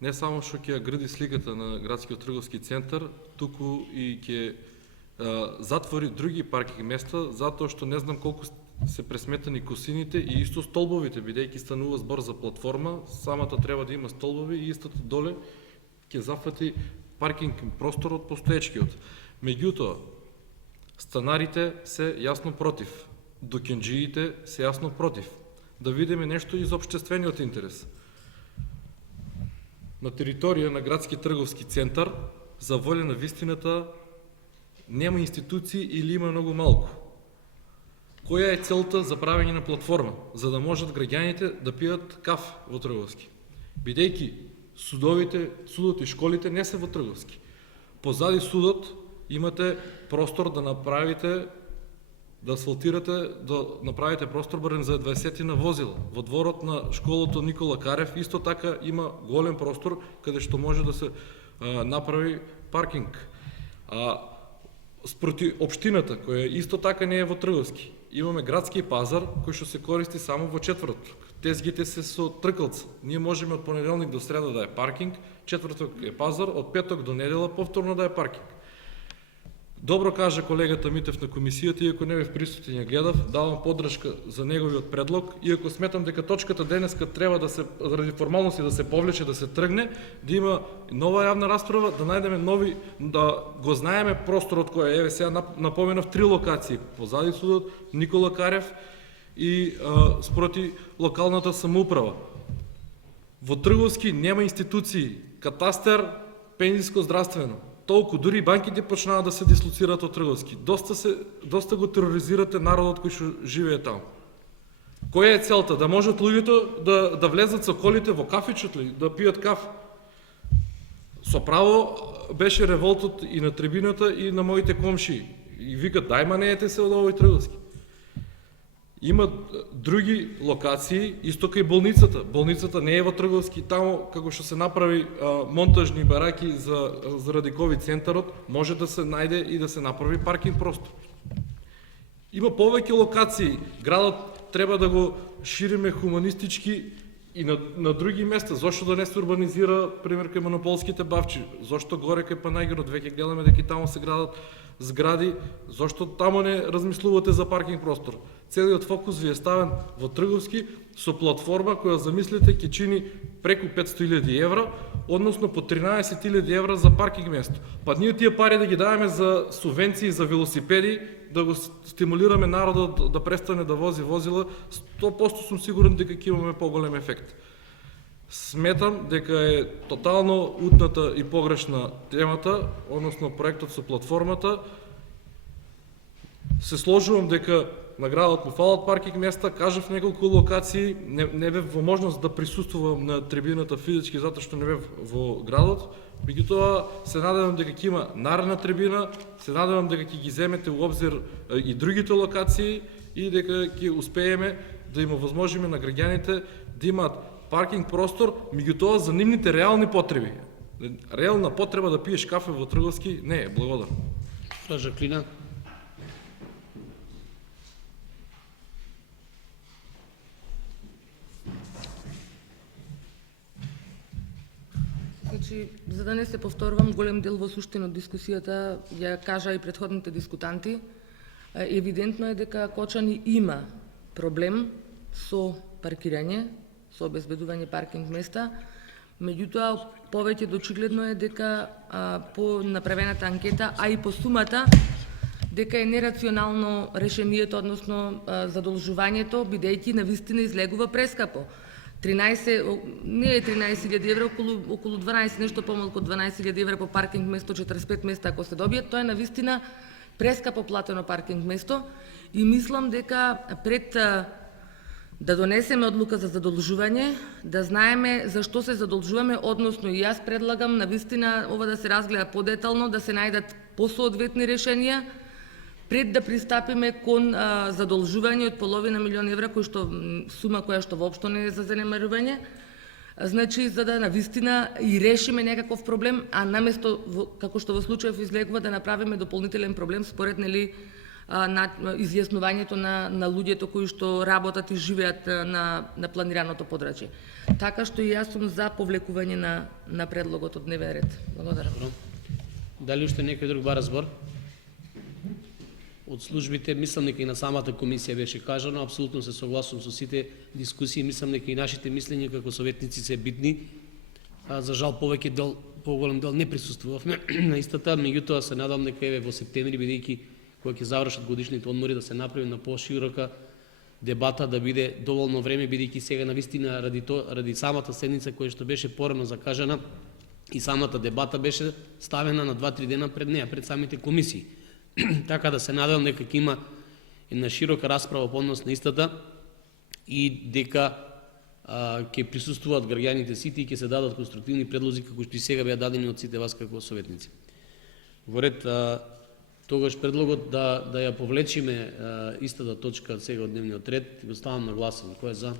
не само што ќе ја гради сликата на градскиот трговски центар, туку и ќе затвори други паркинг места, затоа што не знам колку се пресметани косините и исто столбовите, бидејќи станува збор за платформа, самата треба да има столбови и истата доле ќе зафати паркинг просторот постоечкиот. Меѓутоа, станарите се јасно против, докенџиите се јасно против. Да видиме нешто и за општествениот интерес. На територија на градски трговски центар, за волја на вистината, нема институции или има многу малку. Која е целта за правење на платформа? За да можат граѓаните да пијат кафе во трговски. Бидејќи судот и школите не се во трговски. Позади судот имате простор да направите, да асфалтирате, да направите простор барем за 20 на возила. Во дворот на школото Никола Карев исто така има голем простор каде што може да се направи паркинг. Спроти општината, која исто така не е во трговски, имаме градски пазар кој што се користи само во четврток. Тезгите се со тркалца. Ние можеме од понеделник до среда да е паркинг, четврток е пазар, од петок до недела повторно да е паркинг. Добро кажа колегата Митев на комисијата, иако не бев присутен ја гледав, давам поддршка за неговиот предлог, иако сметам дека точката денеска треба да се, заради формалности да се повлече, да се тргне, да има нова јавна расправа, да најдеме нови, да го знаеме просторот кој е, сега напоменав 3 локации, позади судот, Никола Карев и спроти локалната самоуправа. Во Трговски нема институции, катастер, пензijsko здравствено. Толку, дури и банките почнават да се дислоцираат од Трговски. Доста го тероризирате народот кој што живее таму. Која е целта? Да можат луѓето да влезат со колите во кафичот ли, да пијат каф? Со право беше револтот и на трибината и на моите комшии. И викат, дај манеете се од овој Трговски. Има други локации, исто кај болницата. Болницата не е во Трговски, таму како што се направи монтажни бараки заради ковид центарот, може да се најде и да се направи паркинг простор. Има повеќе локации. Градот треба да го шириме хуманистички и на други места. Зошто да не се урбанизира, пример, кај монополските бавчи? Зошто горе кај Панагирот? Веќе гледаме дека таму се градат згради. Зошто таму не размислувате за паркинг простор? Целиот фокус ви е ставен во Трговски со платформа која, замислите, ќе чини преку 500.000 евра, односно по 13.000 евра за паркинг место. Па ние тие пари да ги даваме за субвенции за велосипеди, да го стимулираме народот да престане да вози возила, 100% сум сигурен дека ќе имаме поголем ефект. Сметам дека е тотално утната и погрешна темата, односно проектот со платформата. Се сложувам дека на градот му фалат паркинг места, кажав неколку локации, не бев во можност да присуствувам на трибината физички затоа што не бев во градот. Меѓутоа се надевам дека ќе има наредна трибина, се надевам дека ќе ги земете у обзир и другите локации и дека ќе успееме да им овозможиме на граѓаните да имаат паркинг простор, меѓутоа за нивните реални потреби. Реална потреба да пиеш кафе во Трговски не е. Благодарам. Жаклина. Значи, за да не се повторувам, голем дел во суштина од дискусијата ја кажа и претходните дискутанти. Евидентно е дека Кочани има проблем со паркирање, со обезбедување паркинг места, меѓутоа повеќе очигледно е дека по направената анкета, а и по сумата, дека е нерационално решението, односно задолжувањето, бидејќи навистина излегува прескапо. 13, не е 13.000 евра, околу 12, нешто помалку од 12.000 евра по паркинг место, 45 места ако се добијат, тоа е навистина прескапо платено паркинг место и мислам дека пред да донесеме одлука за задолжување, да знаеме зашто се задолжуваме, односно и јас предлагам навистина ова да се разгледа подетално, да се најдат посоодветни решенија, пред да пристапиме кон задолжување од половина милион евра, сума која што воопшто не е за занемарување, значи за да навистина и решиме некаков проблем, а наместо, како што во случајов излегува, да направиме дополнителен проблем според на изјаснувањето на луѓето кои што работат и живеат на планираното подрачје. Така што и јас сум за повлекување на предлогот од дневен ред. Благодарам. Дали уште некој друг бара збор? Од службите, мислам дека и на самата комисија беше кажано, апсолутно се согласувам со сите дискусии, мислам дека и нашите мислења како советници се битни. За жал поголем дел не присуствувавме на истата, меѓутоа се надам дека еве во септември, бидејќи кога ќе завршат годишните одмори, да се направи на поширока дебата, да биде доволно време, бидејќи сега навистина ради самата седница која што беше порано закажана и самата дебата беше ставена на 2-3 дена пред неа, пред самите комисии. Така да се надевам дека ќе има една широка расправа по однос на истата и дека ќе присуствуваат граѓаните сите и ќе се дадат конструктивни предлози како што и сега беа дадени од сите вас како советници. Во ред, тогаш предлогот да ја повлечиме истата точка сега од дневниот ред, го ставам на гласање. Кој е за?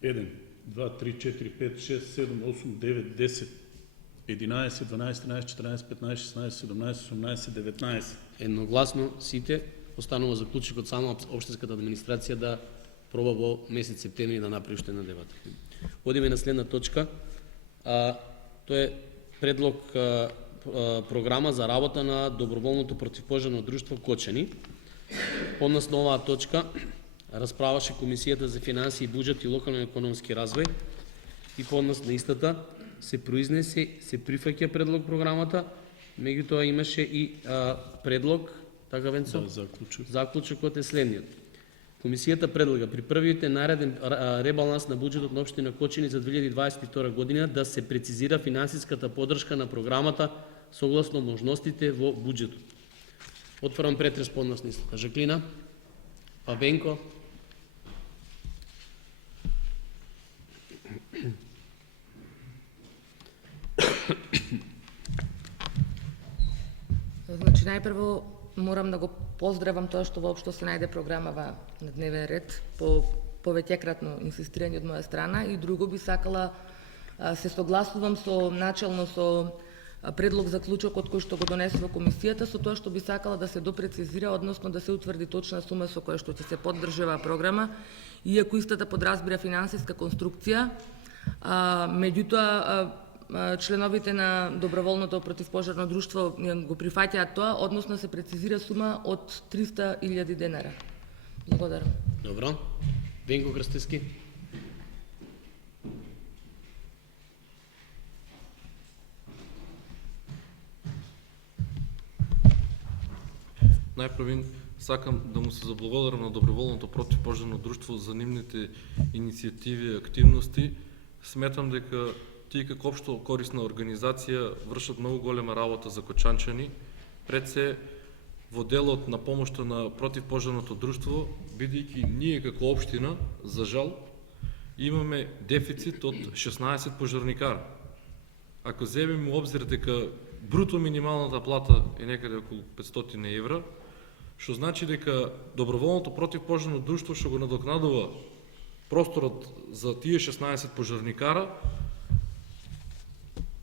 1, 2, 3, 4, 5, 6, 7, 8, 9, 10, 11, 12, 13, 14, 15, 16, 17, 18, 19. Едногласно сите останува заклучокот само општинската администрација да проба во месец септември да направи уште една дебата. Одиме на следна точка. Тоа е предлог програма за работа на доброволното противпожарно друштво Кочани. Поднос на оваа точка расправаше Комисијата за финансии, буџет и локален економски развој и поднос на истата се произнесе, се прифаќа предлог програмата, меѓутоа имаше и предлог, така Венцо? Да, заклучок. Заклучокот е следниот. Комисијата предлага при првиот нареден ребаланс на буџетот на општина Кочани за 2022 година да се прецизира финансиската поддршка на програмата согласно можностите во буџетот. Отварам претрес поднос на истата. Жаклина, па Венко. Значи, најпрво морам да го поздравам тоа што воопшто се најде програмава на дневен ред по повеќекратно инсистирање од моја страна, и друго би сакала се согласувам начелно со предлог заклучокот кој што го донесува комисијата, со тоа што би сакала да се допрецизира, односно да се утврди точна сума со која што ќе се поддржи оваа програма, иако истата подразбира финансиска конструкција, меѓутоа членовите на доброволното противпожарно друштво го прифаќаат тоа, односно се прецизира сума од 300.000 денара. Благодарам. Добро. Венко Крстевски. Најпрвин сакам да му се заблагодарам на доброволното противпожарно друштво за нивните иницијативи и активности. Сметам дека тие како општо корисна организација вршат многу голема работа за кочанчани. Пред се во делот на помошта на противпожарното друштво, бидејќи ние како општина, за жал, имаме дефицит од 16 пожарникара. Ако земеме у обзир дека бруто минималната плата е некаде околу 500 евра, што значи дека доброволното противпожарно друштво што го надокнадува просторот за тие 16 пожарникара,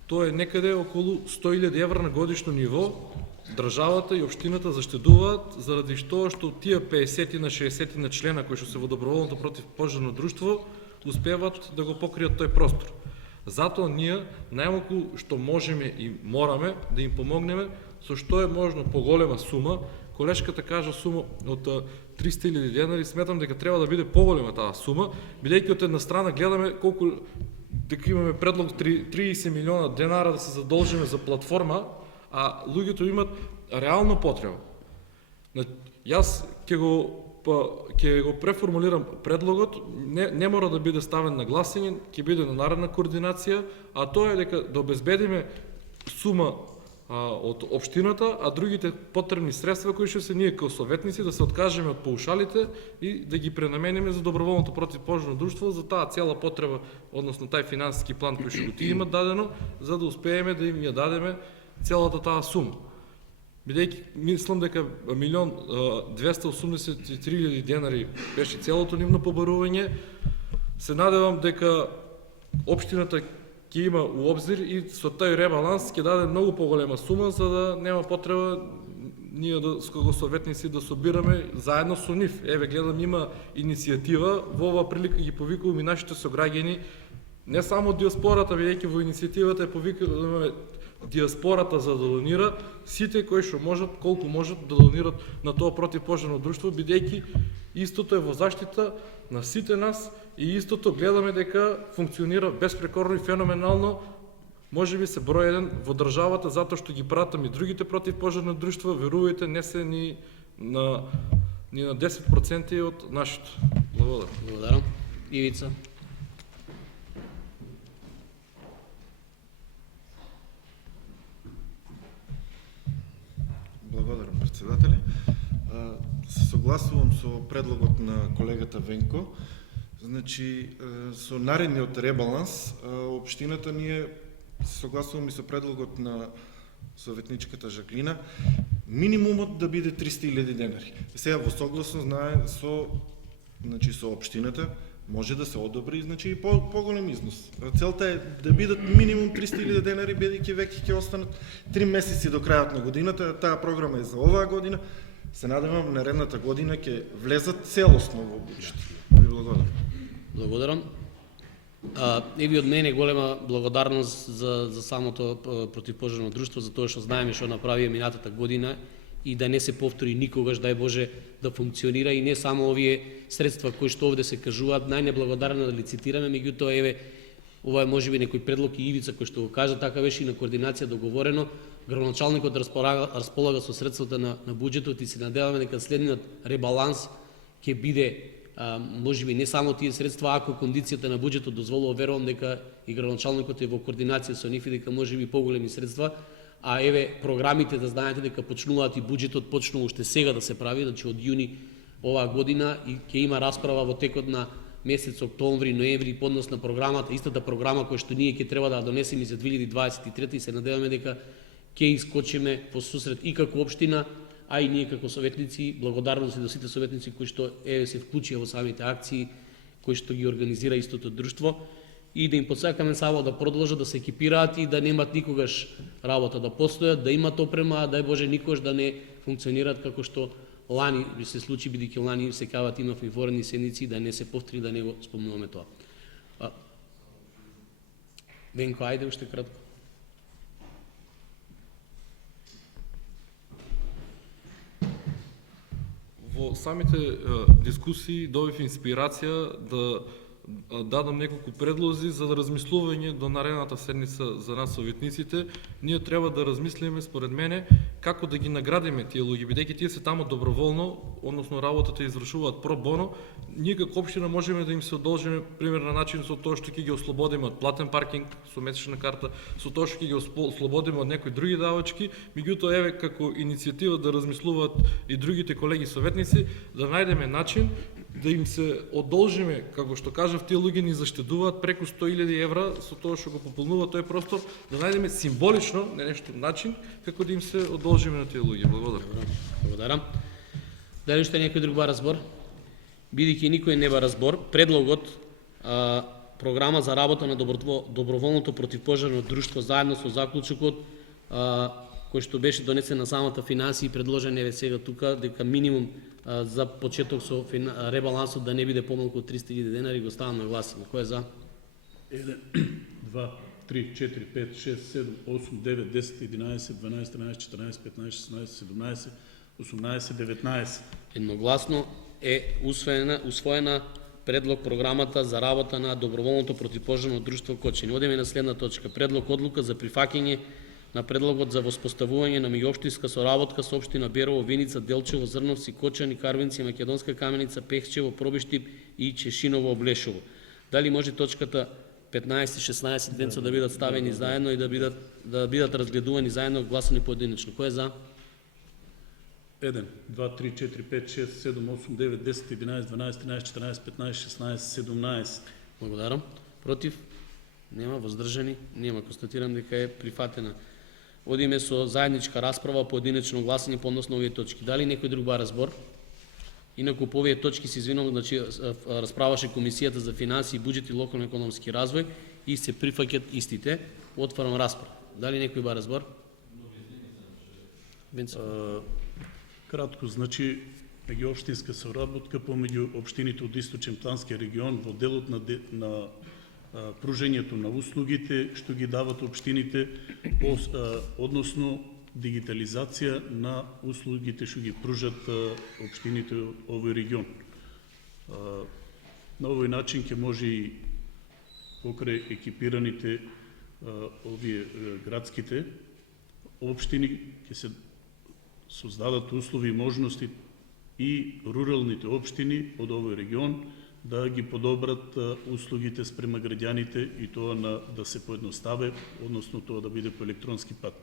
тоа е некаде околу 100.000 евра на годишно ниво. Државата и општината заштедуваат заради што тие 50 на 60 на члена кои што се во доброволното противпожарно друштво успеват да го покријат тој простор. Затоа ние најмалку што можеме и мораме да им помогнеме со што е можно поголема сума. Колешката кажа сума од 300.000 денари, сметам дека треба да биде поголема таа сума, бидејќи од една страна гледаме колку дека имаме предлог 30 милиона денара да се задолжиме за платформа, а луѓето имат реално потреба. Јас ќе го преформулирам предлогот, не мора да биде ставен на гласење, ќе биде на наредна координација, а тоа е дека да обезбедиме сума од општината, а другите потребни средства кои што се ние како советници да се откажеме од паушалите и да ги пренамениме за доброволното противпожарно друштво за таа цела потреба, односно тај финансиски план кој што го тие имат дадено, за да успееме да им ја дадеме целата таа сума. Бидејќи мислам дека 1.283.000 денари беше целото нивно побарување, се надевам дека општината ќе има у обзир и со тој ребаланс ќе даде многу поголема сума, за да нема потреба ние како советници да собираме заедно со нив. Еве, гледам, има иницијатива, во оваа прилика ги повикувам и нашите сограѓани, не само диаспората, бидејќи во иницијативата е повикуваме диаспората за да донира, сите кои што можат, колку можат да донират на тоа противпожарно друштво, бидејќи истото е во заштита на сите нас и истото гледаме дека функционира безпрекорно и феноменално, можеби се број еден во државата, затоа што ги пратам и другите противпожарни друштва, верувајте, не се ни на 10% од нашето. Благодарам. Благодарам. Ивица. Благодарам, председателе. Се согласувам со предлогот на колегата Венко. Значи, со наредниот ребаланс, општината ние се согласуваме и со предлогот на советничката Жаклина, минимумот да биде 300.000 денари. Сега во согласно знае со општината може да се одобри, значи и поголем износ. Целта е да бидат минимум 300.000 денари, бидејќи веќе ќе останат 3 месеци до крајот на годината. Таа програма е за оваа година. Се надевам наредната година ќе влезат целосно во буџетот. Ви благодарам. Благодарам. Еви од мене голема благодарност за самото противпожарно друштво, за тоа што знаеме што направи минатата година и да не се повтори никогаш, дај Боже, да функционира и не само овие средства кои што овде се кажуваат, најнеблагодарно да лицитираме, меѓутоа еве ова е можеби некој предлог и Ивица кој што го кажа, така беше и на координација договорено. Градоначалникот располага со средствата на буџетот и се надеваме дека следниот ребаланс ќе биде можеби не само тие средства, ако кондицијата на буџетот дозволува, верувам дека и градоначалникот е во координација со нив и дека можеби поголеми средства, а еве програмите да знаете дека почнуваат и буџетот почнува уште сега да се прави, значи од јуни оваа година и ќе има расправа во текот на месец октомври, ноември, поднос на програмата, истата програма која што ние ќе треба да ја донесеме за 2023 и се надеваме дека ќе искочиме во сусрет и како општина, а и ние како советници, благодарност до сите советници кои што се вклучија во самите акции кои што ги организира истото друштво и да им подсакаме само да продолжат да се екипираат и да немат никогаш работа, да постојат, да имат опрема, дај Боже никогаш да не функционираат како што лани се случи, бидејќи лани се кават имав и воредни седници, да не се повтори, да не го спомнуваме тоа. Венко, ајде уште кратко. Во самите дискусии добив инспирација да дадам неколку предлози за размислување до наредната седница за нас советниците. Ние треба да размислиме, според мене, како да ги наградиме тие луѓе, бидејќи тие се таму доброволно, односно работата извршуваат про боно. Ние како општина можеме да им се одолжиме пример на начин со тоа што ќе ги ослободиме од платен паркинг со месечна карта, со тоа што ќе ги ослободиме од некои други давачки, меѓутоа еве како иницијатива да размислуваат и другите колеги советници, да најдеме начин да им се одолжиме, како што кажав, тие луѓе ни заштедуваат преку 100.000 евра со тоа што го пополнуваат, тоа е просто да најдеме символично, не нешто начин, како да им се одолжиме на тие луѓе. Благодарам. Благодарам. Дали уште некој друг бара збор? Бидејќи никој не бара збор, предлогот програма за работа на доброволното противпожарно друштво заедно со заклучокот кој што беше донесен на самата финансија и предложен еве сега тука дека минимум за почеток со ребалансот да не биде помалку од 300.000 денари, го ставам на гласање. Кој е за? 1, 2, 3, 4, 5, 6, 7, 8, 9, 10, 11, 12, 13, 14, 15, 16, 17, 18, 19. Едногласно е усвоена предлог програмата за работа на доброволното противпожарно друштво Кочани. Одеме на следна точка. Предлог одлука за прифаќање на предлогот за воспоставување на меѓуопштинска соработка со општина Берово, Виница, Делчево, Зрновци, Кочани, Карвинци, Македонска Каменица, Пехчево, Пробиштип и Чешиново, Облешово. Дали може точката 15-16 Венцо да бидат ставени заедно и да бидат разгледувани заедно, гласани поединечно? Кој е за? 1, 2, 3, 4, 5, 6, 7, 8, 9, 10, 11, 12, 13, 14, 15, 16, 17. Благодарам. Против? Нема. Воздржани? Нема. Констатирам дека е прифатена. Одиме со заедничка расправа, поединечно гласање по однос на овие точки. Дали некој друг бара збор? Инаку по овие точки се извинувам, значи расправаше Комисијата за финансии, буџет и локален економски развој и се прифаќат истите. Отварам расправа. Дали некој бара збор? Кратко, значи меѓуопштинска соработка помеѓу општините од Источен плански регион во делот на пружењето на услугите што ги дават општините, односно дигитализација на услугите што ги пружат општините од овој регион. На овој начин ќе може и покрај екипираните овие градските општини ќе се создадат услови и можности и руралните општини од овој регион да ги подобрат услугите спрема граѓаните и тоа да се поедностави, односно тоа да биде по електронски пат.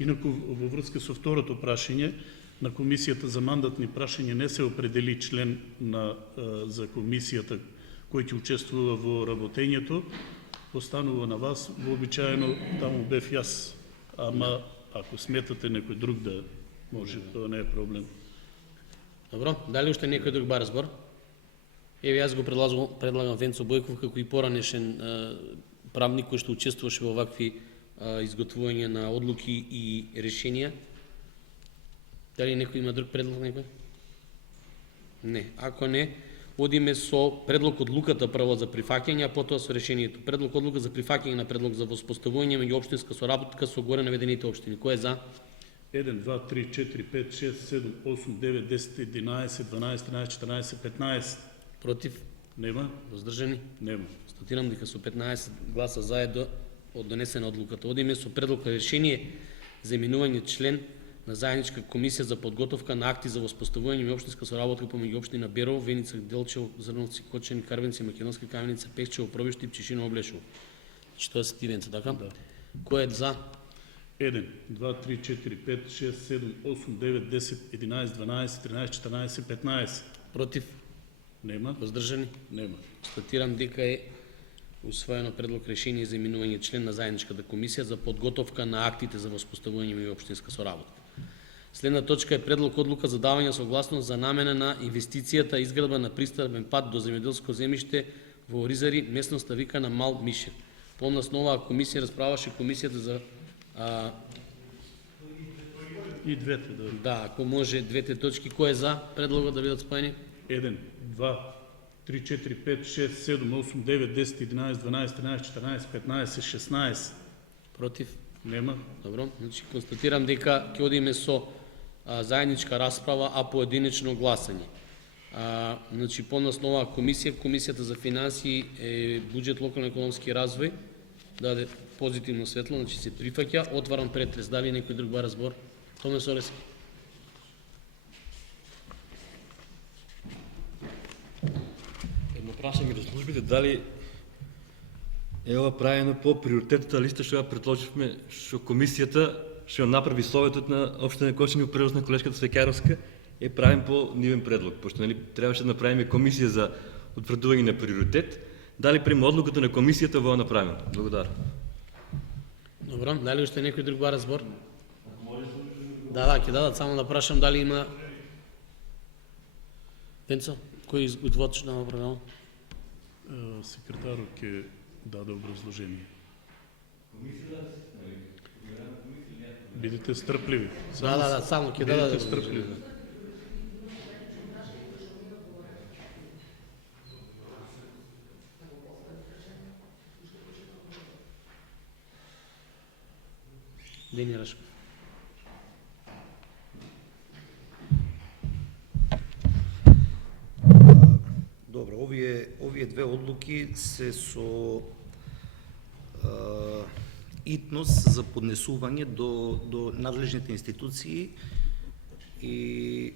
Инаку во врска со второто прашање, на Комисијата за мандатни прашања не се определи член за комисијата кој ќе учествува во работењето, останува на вас, вообичаено таму бев јас, ама ако сметате некој друг да може, тоа не е проблем. Добро, дали уште некој друг бара збор? Еве јас го предлагам Венцо Бојков како и поранешен правник кој што учествуваше во вакви изготвување на одлуки и решенија. Дали некој има друг предлог некој? Не. Ако не, одиме со предлог одлуката прво за прифаќање, а потоа со решението. Предлог одлука за прифаќање на предлог за воспоставување меѓу општинска соработка со горе наведените општини. Кој е за? 1, 2, 3, 4, 5, 6, 7, 8, 9, 10, 11, 12, 13, 14, 15. Против? Нема? Воздржани? Нема. Констатирам дека со 15 гласа за е донесена одлуката. Одиме со предлог на решение за именување член на заедничка комисија за подготовка на акти за воспоставување и општинска соработка помеѓу општина Берово, Веница, Делчево, Зрновци, Кочани, Карвенци, Македонска Каменица, Пехчево, Пробишти, Пчишино, Облешово. Значи тоа се тивенца, така? Да. Кој е за? 1, 2, 3, 4, 5, 6, 7, 8, 9, 10, 11, 12, 13, 14, 15. Против? Нема? Воздржани? Нема. Констатирам дека е усвоено предлог решение за именување член на заедничката комисија за подготовка на актите за воспоставување и општинска соработка. Следна точка е предлог одлука за давање согласност за намена на инвестицијата изградба на пристапен пат до земјоделско земјиште во Оризари, местноста викана Мал Мишев. Помнасно оваа комисија расправаше комисијата за И двете, да. да, ако може двете точки, кој е за предлогот да бидат споени? 1, 2, 3, 4, 5, 6, 7, 8, 9, 10, 11, 12, 13, 14, 15, 16. Против? Нема? Добро, значи констатирам дека ќе одиме со заедничка расправа, а поединечно гласање. Значи, подносно оваа комисија, Комисијата за финансии и буџет, локален економски развој, даде позитивно светло, значи се прифаќа. Отварам претрес. Дали некој друг бара збор? Томе Сорески. Едно прашање до службите, дали е ова правено по приоритетната листа што ја предложивме, што комисијата што ја направи советот на општина Кочани во превоз на колешката Свекаровска, е правен по нивен предлог, пошто нели требаше да направиме комисија за утврдување на приоритет, дали према одлуката на комисијата во направено? Благодарам. Добро, дали уште некој друг бара збор? Да, ќе дадат, само да прашам дали има Пенцо, кој изготвувач на оваа програма? Секретарот ќе даде образложение. Бидете стрпливи. Да, само ќе даде. Бидете стрпливи. Дени Рашков. Добро, овие две одлуки се со итност за поднесување до надлежните институции и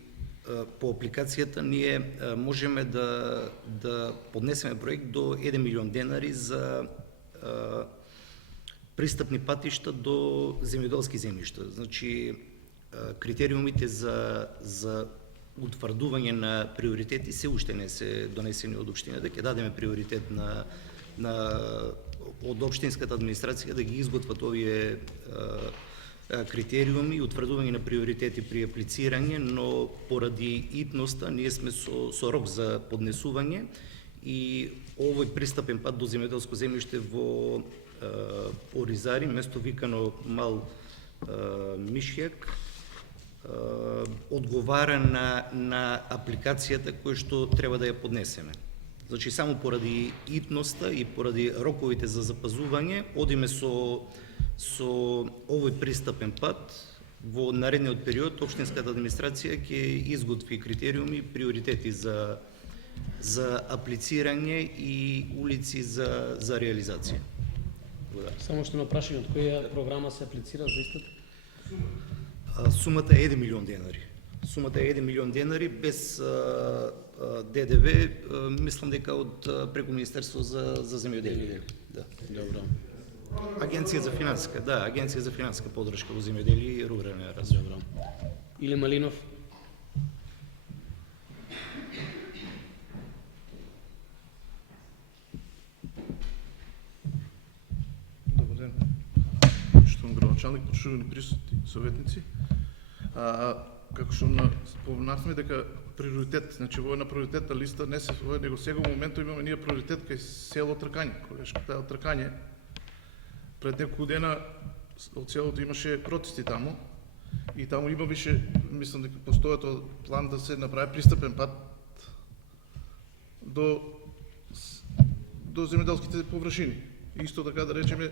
по апликацијата ние можеме да поднесеме проект до 1 милион денари за пристапни патишта до земјоделски земјишта. Значи, критериумите за утврдување на приоритети се уште не се донесени од општината. Ќе дадеме приоритет од општинската администрација да ги изготват овие критериуми и утврдување на приоритети при аплицирање, но поради итноста ние сме со рок за поднесување и овој пристапен пат до земјоделско земјиште во Оризари, место викано Мал Мишјак, одговара на апликацијата која што треба да ја поднесеме. Значи, само поради итноста и поради роковите за запазување, одиме со овој пристапен пат. Во наредниот период, општинската администрација ќе изготви критериуми и приоритети за аплицирање и улици за реализација. Само што на прашање, од која програма се аплицира за истата? Сумата е 1 милион денари. Сумата е 1 милион денари без ДДВ, мислам дека од преку Министерство за земјоделие. Да. Добро. Агенција за финансиска поддршка во земјоделие и рурален развој. Добро. Или Малинов? Добар ден. Почитуван градоначалник, почитувани присутни советници. Како што споменавме дека приоритет, значи во една приоритетна листа не се во него сега во моментот имаме ние приоритет кај село Тркање, колешката Тркање. Пред неколку дена од селото имаше протести таму и таму има више, мислам дека постојат план да се направи пристапен пат до земјоделските површини. Исто така да речеме,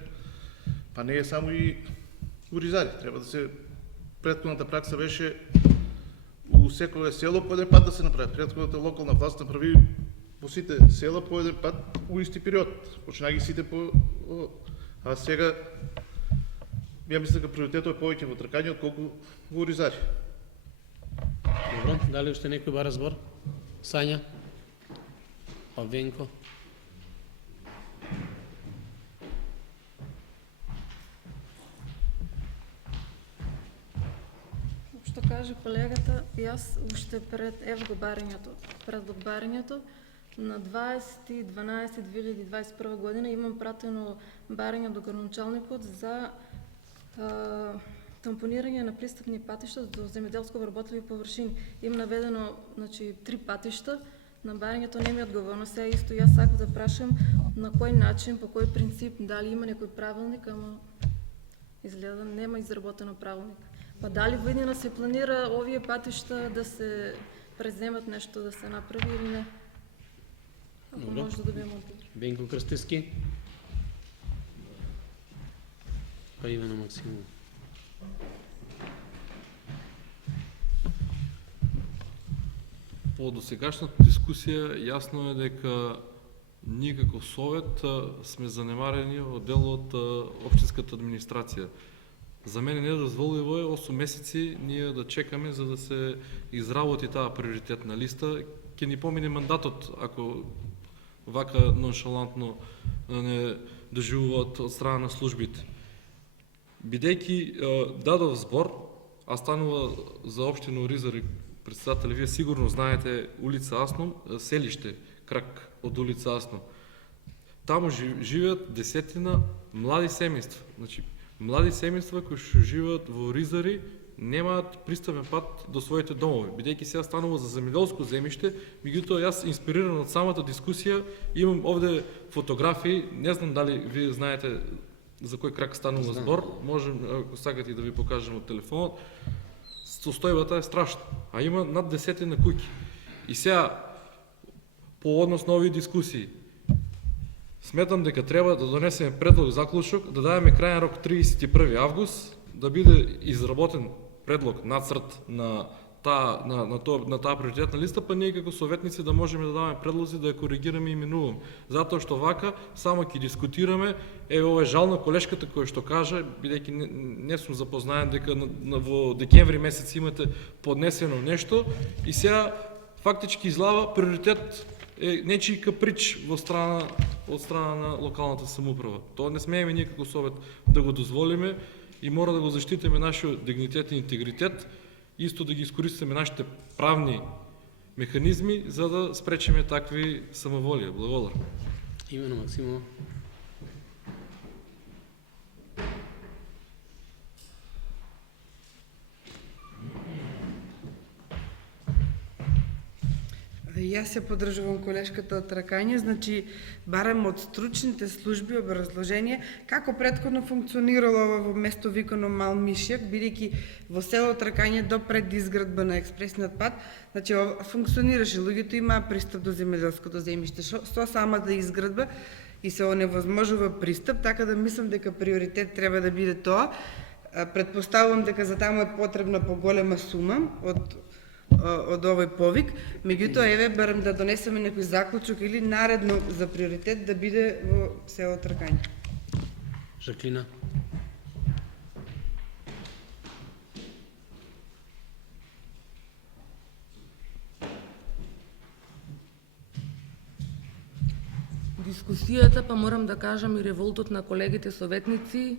па не е само и оризари. Треба да се претходната пракса беше у секое село по еден пат да се направи. Претходната локална власт направи во сите села по еден пат у исти период. Почна ги сите по... А сега, ја мислам дека приоритетот е повеќе во тркање отколку во оризари. Добро, дали уште некој бара збор? Сања? Па Венко? Што каже колегата, јас уште пред барањето, на 20.12.2021 година имам пратено барање до градоначалникот за тампонирање на пристапни патишта до земјоделско обработливи површини. Им наведено 3 патишта, на барањето не ми одговорно. Сега исто јас сакам да прашам на кој начин, по кој принцип, дали има некој правилник, ама изгледа нема изработено правилник. Па дали во иднина се планира овие патишта да се преземат нешто да се направи или не? Ако може да добием одговор. Бенко Крстевски? Па Ивана Максимова. По досегашната дискусија јасно е дека ние како совет сме занемарени во дел од општинската администрација. За мене недозволиво е 8 месеци ние да чекаме за да се изработи таа приоритетна листа. Ќе ни помине мандатот ако вака ноншалантно не доживуваат од страна на службите. Бидејќи дадов збор, а станува за општина Оризари, председатели, вие сигурно знаете улица Асном, селиште, крак од улица Асном. Таму живеат десетина млади семејства. Значи, млади семејства кои што живеат во Оризари немаат пристапен пат до своите домови. Бидејќи сега станува за земјоделско земјиште, меѓутоа јас инспириран од самата дискусија имам овде фотографии, не знам дали вие знаете за кој крак станува збор, можем ако сакате да ви покажем од телефонот. Состојбата е страшна, а има над 10 куќи. И сега по однос на овие дискусии сметам дека треба да донесеме предлог заклучок, да дадеме крајен рок 31 август, да биде изработен предлог, нацрт на таа приоритетна листа, па ние како советници да можеме да даваме предлози, да ја коригираме и именуваме. Затоа што вака само ќе дискутираме, ова е жал на колешката која што кажа, бидејќи не сум запознаен дека во декември месец имате поднесено нешто и сега фактички излава приоритет е нечии каприч од страна на локалната самоуправа. Тоа не смееме ние како совет да го дозволиме и мора да го заштитиме нашиот дигнитет и интегритет, исто да ги искористиме нашите правни механизми за да спречиме такви самоволија. Благодарам. Ивана Максимова. Јас се подржувам колешката од тракање, значи барам од стручните служби образложение како претходно функционирало ова во место викано Мал Мишјак, бидејќи во село Тракање до пред изградба на експресниот пат, значи функционираше, луѓето имаа пристап до земјоделското земјиште со самата изградба и се оневозможува пристап, така да мислам дека приоритет треба да биде тоа. Предпоставувам дека за таму е потребна поголема сума од овој повик, меѓутоа еве барам да донесеме некој заклучок или наредно за приоритет да биде во село Тракање. Жаклина. Дискусијата, па морам да кажам и револтот на колегите советници,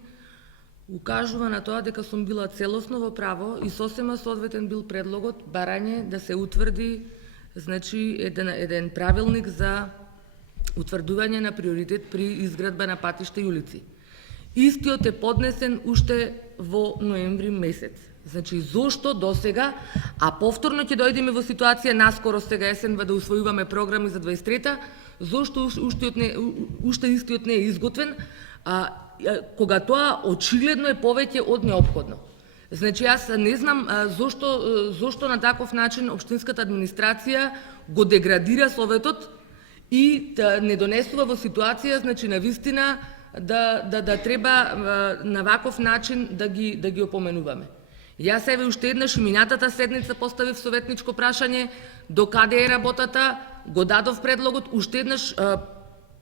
укажува на тоа дека сум била целосно во право и сосема соодветен бил предлогот барање да се утврди значи еден правилник за утврдување на приоритет при изградба на патишта и улици. Истиот е поднесен уште во ноември месец. Значи зошто досега, а повторно ќе дојдеме во ситуација наскоро сега есенва да усвојуваме програми за 23-та, зошто уште истиот не е изготвен, кога тоа очигледно е повеќе од неопходно. Значи јас не знам зошто на таков начин општинската администрација го деградира советот и не донесува во ситуација, значи на вистина да треба на ваков начин да ги опоменуваме. Јас еве уште еднаш и минатата седница поставив советничко прашање до каде е работата, го дадов предлогот, уште еднаш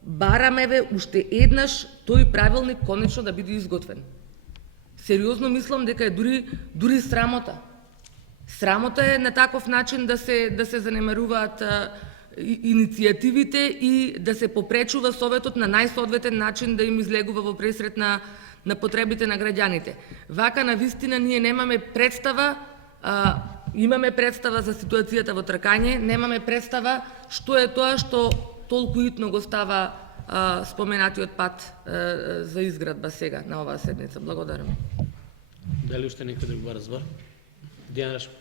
бараме ве уште еднаш тој правилник конечно да биде изготвен. Сериозно мислам дека е дури срамота. Срамота е на таков начин да се занемаруваат иницијативите и да се попречува Советот на најсоодветен начин да им излегува во пресрет на потребите на граѓаните. Вака на вистина ние немаме представа, имаме представа за ситуацијата во Тркање, немаме представа што е тоа што толку итно го става споменатиот пат за изградба сега на оваа седница. Благодарам. Дали уште некој друг го разбар? Дијана Рашков.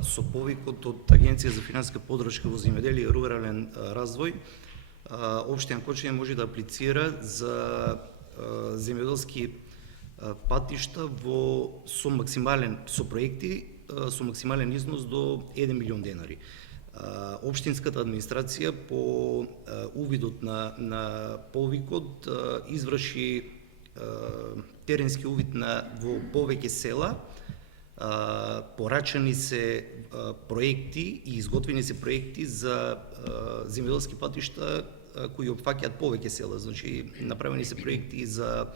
Со повикот од Агенција за финансиска подршка во земјоделие и рурален развој, општина Кочани може да аплицира за земјоделски патишта со проекти со максимален износ до 1 милион денари. Општинската администрација по увидот на повикот изврши теренски увид во повеќе села, порачани се проекти и изготвени се проекти за земјоделски патишта кои опфаќаат повеќе села. Значи, направени се проекти за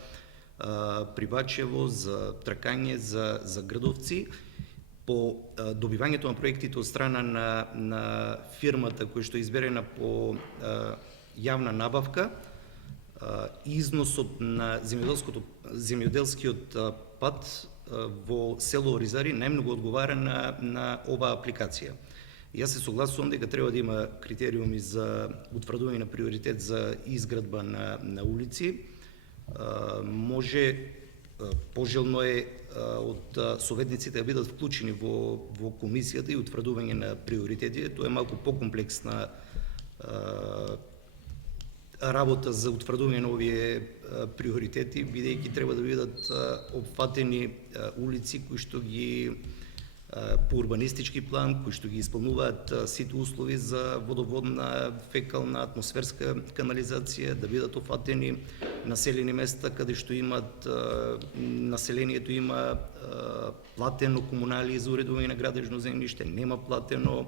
Прибачево, за Тркање, за Грдовци. По добивањето на проектите од страна на фирмата која што е изберена по јавна набавка, износот на земјоделскиот пат во село Оризари најмногу одговара на оваа апликација. Јас се согласувам дека треба да има критериуми за утврдување на приоритет за изградба на улици. Може, пожелно е од советниците да бидат вклучени во комисијата и утврдување на приоритети. Тоа е малку покомплексна работа за утврдување на овие приоритети, бидејќи треба да бидат опфатени улици кои што ги по урбанистички план, кои што ги исполнуваат сите услови за водоводна, фекална, атмосферска канализација, да бидат опфатени населени места каде што имат населението има платено комунали за уредување на градежно земјиште, нема платено,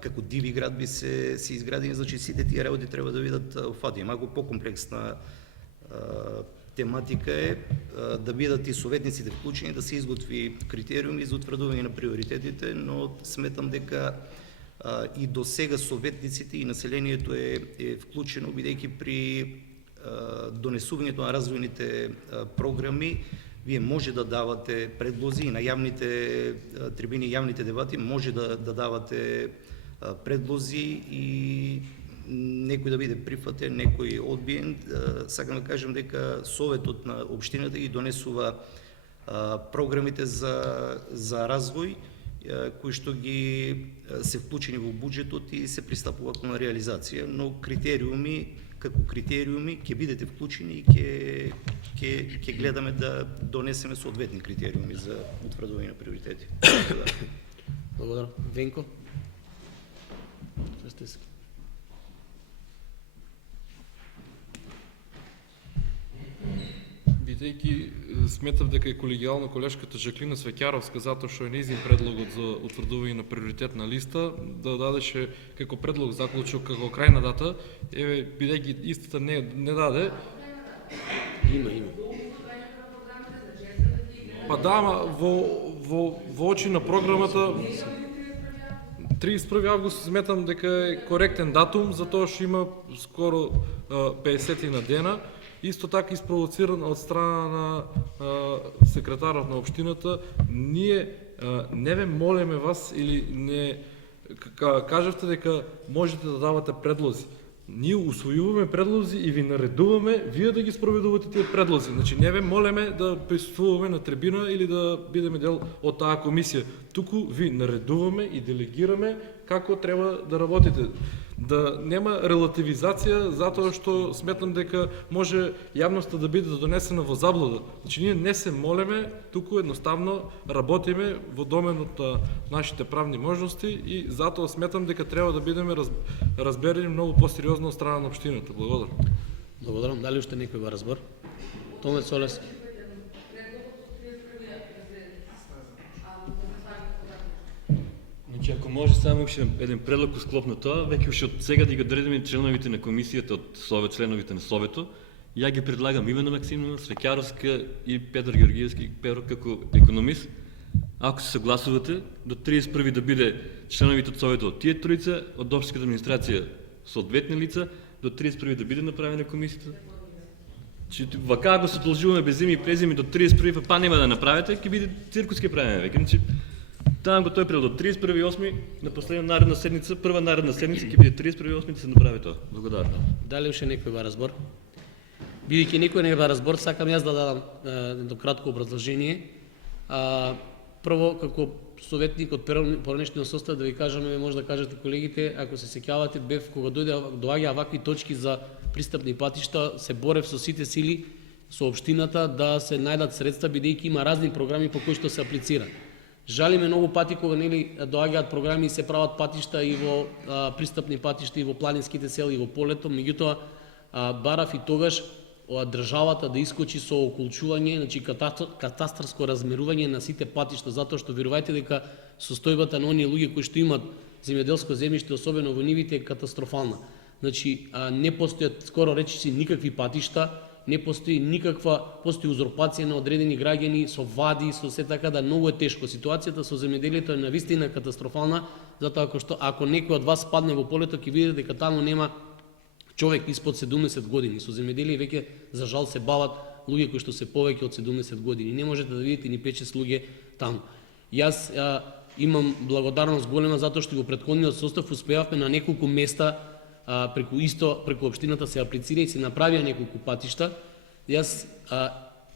како диви градби се изградени, значи сите тие работи треба да бидат опфатени. Малку покомплексна тематика е да бидат и советниците вклучени, да се изготви критериуми за утврдување на приоритетите, но сметам дека и до сега советниците и населението е вклучено, бидејќи при донесувањето на развојните програми вие може да давате предлози и на јавните трибини, јавните дебати, може да давате предлози и некој да биде прифатен, некој одбиен. Сакам да кажем дека Советот на општината ги донесува програмите за развој, кои што ги се вклучени во буџетот и се пристапува кон реализација, но како критериуми ќе бидете вклучени и ќе гледаме да донесеме соодветни критериуми за утврдување на приоритети. Благодарам. Венко? Бидејќи сметав дека е колегијално колешката Жаклина Свеќаровска, затоа што е нејзин предлогот за утврдување на приоритетна листа, да дадеше како предлог заклучок како крајна дата, еве, бидејќи истата не даде. Има. Па да, ама во очи на програмата 31 август сметам дека е коректен датум, затоа што има скоро 50 на дена. Исто така испровоциран од страна на секретарот на општината, ние не ве молиме вас или не кажавте дека можете да давате предлози. Ние усвојуваме предлози и ви наредуваме вие да ги спроведувате тие предлози. Значи не ве молиме да присуствуваме на трибина или да бидеме дел од таа комисија. Туку ви наредуваме и делегираме како треба да работите. да нема релативизација затоа што сметам дека може јавноста да биде донесена во заблуда. Значи ние не се молеме, туку едноставно работиме во доменот на нашите правни можности и затоа сметам дека треба да бидеме разберени многу посериозно од страна на општината. Благодарам. Благодарам. Дали уште некој го разбор? Томе Солевски. Значи, ако може само уште еден предлог у склоп на тоа, веќе уште од сега да ги одредиме членовите на комисијата од Совет, членовите на Совето. Ја ги предлагам Ивана Максимова, Свеќаровска и Петар Георгиевски Перо како економист. Ако се согласувате, до 31 да биде членовите од Совето од тие тројца, од општинската администрација соодветни лица, до 31 да биде направена комисијата. Вака ако се должуваме без име и презиме до 31 па нема да направите, ќе биде циркус ќе правиме веќе. Значи, давам го тој предлог до 31.8 на последна наредна седница, прва наредна седница ќе биде 31.8 да се направи тоа. Благодарам. Дали уште некој го разбор? Бидејќи некој не го разбор, сакам јас да дадам едно кратко образложение. Прво, како советник од поранешниот состав, да ви кажаме, може да кажете колегите, ако се сеќавате, бев кога доаѓа вакви точки за пристапни патишта, се борев со сите сили со општината да се најдат средства, бидејќи има разни програми по кои што се аплицира. Жалиме многу пати кога нели доаѓаат програми и се прават патишта и во пристапни патишта и во планинските села и во полето, меѓутоа барав и тогаш државата да искочи со околчување, значи катастарско размерување на сите патишта, затоа што верувајте дека состојбата на оние луѓе кои што имаат земјоделско земјиште, особено во нивите, е катастрофална. Значи не постојат скоро речиси никакви патишта, не постои постои узурпација на одредени граѓани со вади, со се така да многу е тешко. Ситуацијата со земјоделието е навистина катастрофална, затоа ако некој од вас падне во полето, ќе видите дека таму нема човек испод 70 години. Со земјоделие веќе за жал се бават луѓе кои што се повеќе од 70 години. Не можете да видите ни 5-6 луѓе таму. Јас имам благодарност голема затоа што во претходниот состав успеавме на неколку места преку општината се аплицира и се направија неколку патишта. Јас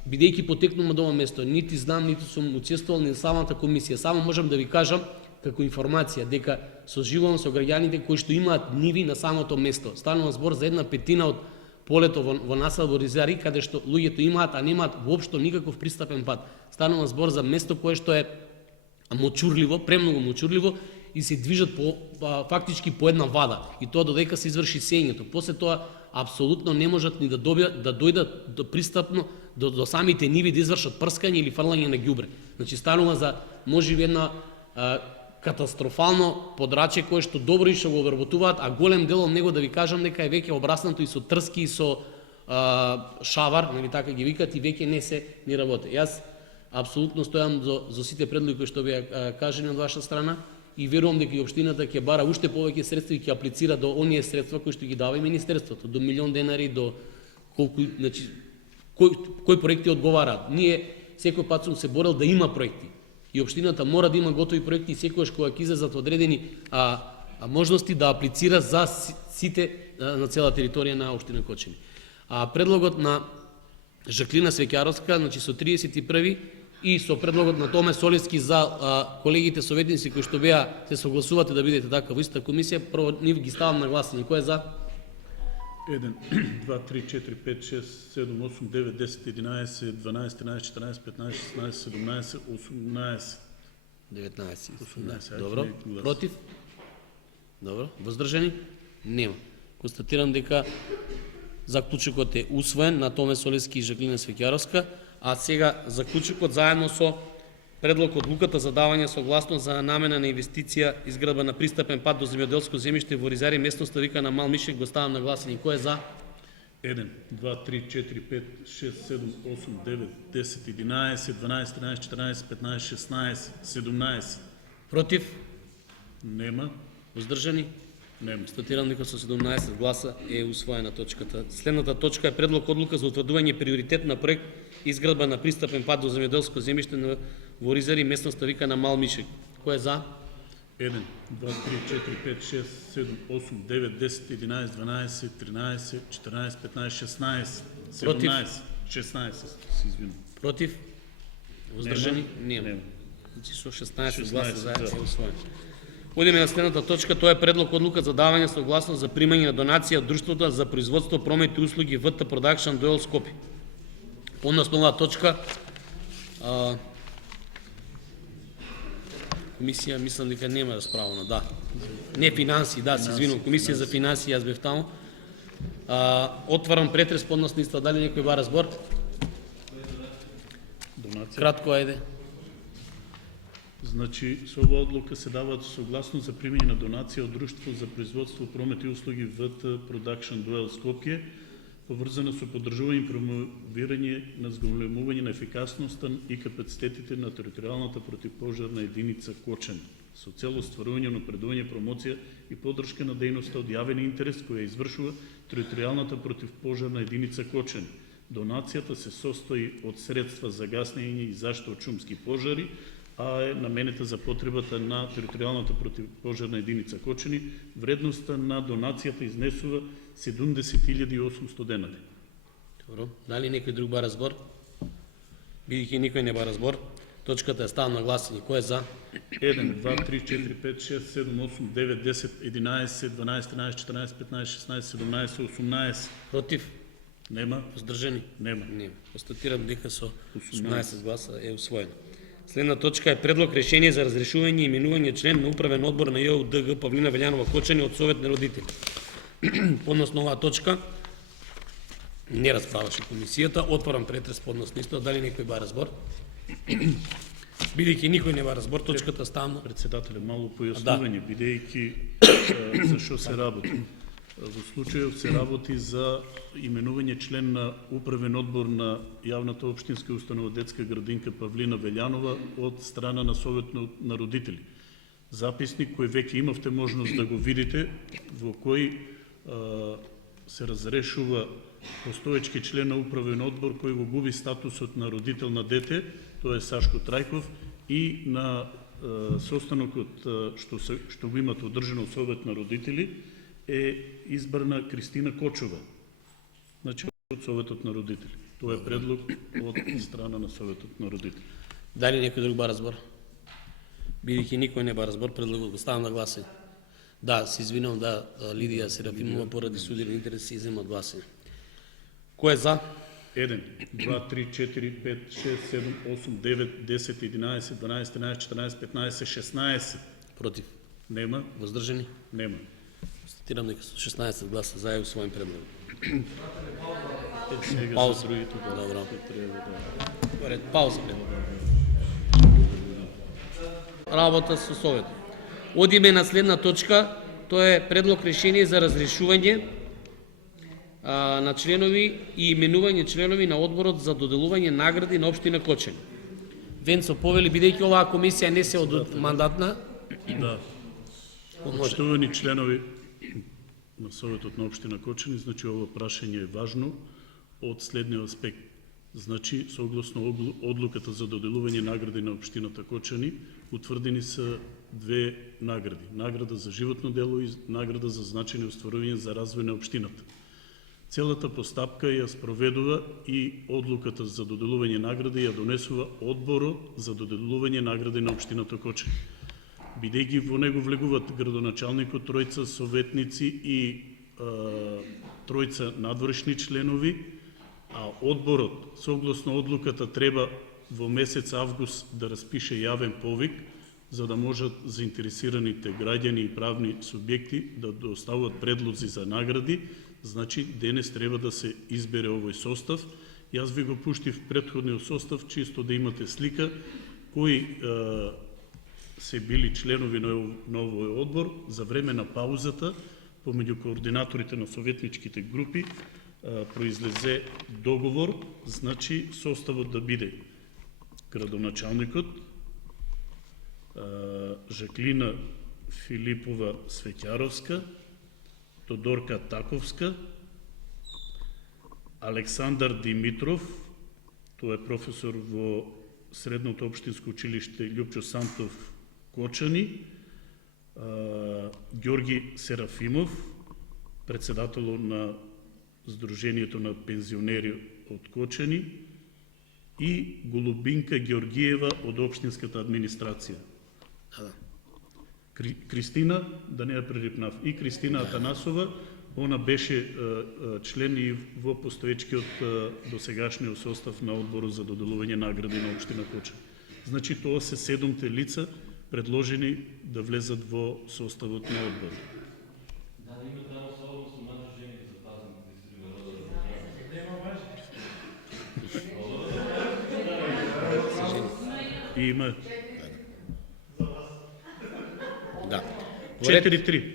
бидејќи потекнувам од ова место, нити знам, нити сум учествувал ни самата комисија. Само можам да ви кажам како информација дека соживувам со граѓаните кои што имаат ниви на самото место. Станува збор за 1/5 од полето во насел во Ризари, каде што луѓето имаат, а немаат воопшто никаков пристапен пат. Станува збор за место кое што е мочурливо, премногу мочурливо и се движат фактички по една вада. И тоа додека се изврши сењето. После тоа апсолутно не можат ни да дојдат до пристапно до самите ниви да извршат прскање или фрлање на ѓубре. Значи станува за можеби една катастрофално подраче кое што добро и што го обработуваат, а голем дел од него да ви кажам дека е веќе обраснато и со трски и со шавар, нели така ги викат, и веќе не работи. Јас апсолутно стојам за сите предлоги кои што беа кажани од ваша страна и верувам дека и општината ќе бара уште повеќе средства и ќе аплицира до оние средства кои што ги дава и министерството, до 1 милион денари, до колку, значи кои проекти одговараат. Ние секој пат сум се борел да има проекти. И општината мора да има готови проекти и секогаш кога ќе излезат одредени можности да аплицира за сите на цела територија на општина Кочани. Предлогот на Жаклина Свеќаровска, значи со 31 и со предлогот на Томе Солевски за колегите советници кои што се согласувате да бидете така во истата комисија, прво нив ги ставам на гласање. Кој е за? 1, 2, 3, 4, 5, 6, 7, 8, 9, 10, 11, 12, 13, 14, 15, 16, 17, 18. 19. Добро. Против? Добро. Воздржани? Нема. Констатирам дека заклучокот е усвоен на Томе Солевски и Жаклина Свеќаровска, а сега заклучокот заедно со предлог одлуката за давање согласност за намена на инвестиција изградба на пристапен пат до земјоделско земјиште во Ризари, местноста вика на Мал Мишек, го ставам на гласање. Кој е за? 1, 2, 3, 4, 5, 6, 7, 8, 9, 10, 11, 12, 13, 14, 15, 16, 17. Против? Нема. Воздржани? Нема. Констатирам дека со 17 гласа е усвоена точката. Следната точка е предлог одлука за утврдување приоритет на проект изградба на пристапен пат до земјоделско земјиште во Ризари, местноста вика на Мал Мишек. Кој е за? 1, 2, 3, 4, 5, 6, 7, 8, 9, 10, 11, 12, 13, 14, 15, 16, 17, 16, се извинувам. Против? Воздржани? Нема. Значи со 16 гласа за е усвоен. Одиме на следната точка, тоа е предлог одлука за давање согласност за примање на донација од Друштвото за производство, промет и услуги ВТ Продакшн Дуел Скопје. Односно оваа точка, комисија, мислам дека нема расправено, да. Не финанси, да, се извинувам, комисија за финанси, јас бев таму. Отварам претрес по однос листа, дали некој бара збор? Донација. Кратко, ајде. Значи, со оваа одлука се даваат согласност за примање на донација од Друштво за производство, промет и услуги ВТ Продакшн Дуел Скопје, поврзана со поддржување и промовирање на зголемување на ефикасноста и капацитетите на територијалната противпожарна единица Кочани, со цел остварување, напредување, промоција и поддршка на дејноста од јавен интерес која извршува територијалната противпожарна единица Кочани. Донацијата се состои од средства за гаснење и заштита од шумски пожари, а е наменета за потребата на територијалната противпожарна единица Кочани. Вредноста на донацијата изнесува 70.800 денари. Добро. Дали некој друг бара збор? Бидејќи никој не бара збор, точката е ставам на гласање. Кој е за? 1, 2, 3, 4, 5, 6, 7, 8, 9, 10, 11, 12, 13, 14, 15, 16, 17, 18. Против? Нема. Воздржани? Нема. Нема. Констатирам дека со 18 гласа е усвоено. Следна точка е предлог решение за разрешување и именување член на управен одбор на ЈОУДГ Павлина Велјанова Кочани од Совет на родители. Подносно оваа точка не расправаше комисијата. Отворам претрес по однос на дали некој бара збор? Бидејќи никој не бара збор, точката ставам. Председателе, мало појаснување, бидејќи за што се работи. Во случајов се работи за именување член на управен одбор на јавната општинска установа детска градинка Павлина Велјанова од страна на Совет на родители. Записник кој веќе имавте можност да го видите, во кој се разрешува постоечки член на управен одбор кој го губи статусот на родител на дете, тоа е Сашко Трајков, и на состанокот што го имат одржано Совет на родители е избрана Кристина Кочова, значи од Советот на родители. Тоа е предлог од страна на Советот на родители. Дали некој друг бара збор? Бидејќи никој не бара збор, предлогот го ставам на гласање. Да, се извинувам, да, Лидија Серафимова поради суден интерес се иззема од гласање. Кој е за? 1, 2, 3, 4, 5, 6, 7, 8, 9, 10, 11, 12, 13, 14, 15, 16. Против? Нема. Воздржани? Нема. Констатирам дека со 16 гласа за е усвоен предлог. Сега Пауза. за другите Добро. треба да... Поред, пауза. Работа со Совет. Одиме на следна точка, тоа е предлог решение за разрешување на членови и именување членови на одборот за доделување награди на општина Кочани. Венцо повели, бидејќи оваа комисија не се од мандатна. Да. Почитувани членови на Советот на општина Кочани, значи ова прашање е важно од следниот аспект. Значи, согласно одлуката за доделување награди на општината Кочани, утврдени се две награди. Награда за животно дело и награда за значајни остварувања за развој на општината. Целата постапка ја спроведува и одлуката за доделување награди ја донесува одборот за доделување награди на општината Кочани. Бидејќи во него влегуваат градоначалникот, тројца советници и тројца надворешни членови, а одборот, согласно одлуката, треба во месец август да распише јавен повик, за да можат заинтересираните граѓани и правни субјекти да доставуваат предлози за награди. Значи, денес треба да се избере овој состав. Јас ви го пуштив претходниот состав, чисто да имате слика кои се били членови на овој одбор. За време на паузата, помеѓу координаторите на советничките групи, произлезе договор, значи составот да биде градоначалникот, Жаклина Филипова Свеќаровска, Тодорка Таковска, Александар Димитров, тој е професор во Средното општинско училиште Љупчо Сантов Кочани, Ѓорги Серафимов, председател на Сдруженијето на пензионери од Кочани, и Голубинка Ѓоргиева од општинската администрација. Кристина, да не ја прерипнав, и Кристина Атанасова, она беше член и во постоечкиот досегашниот состав на одборот за доделување награди на општина Кочани. Значи тоа се 7 лица предложени да влезат во составот на одборот. Има Да. 4-3.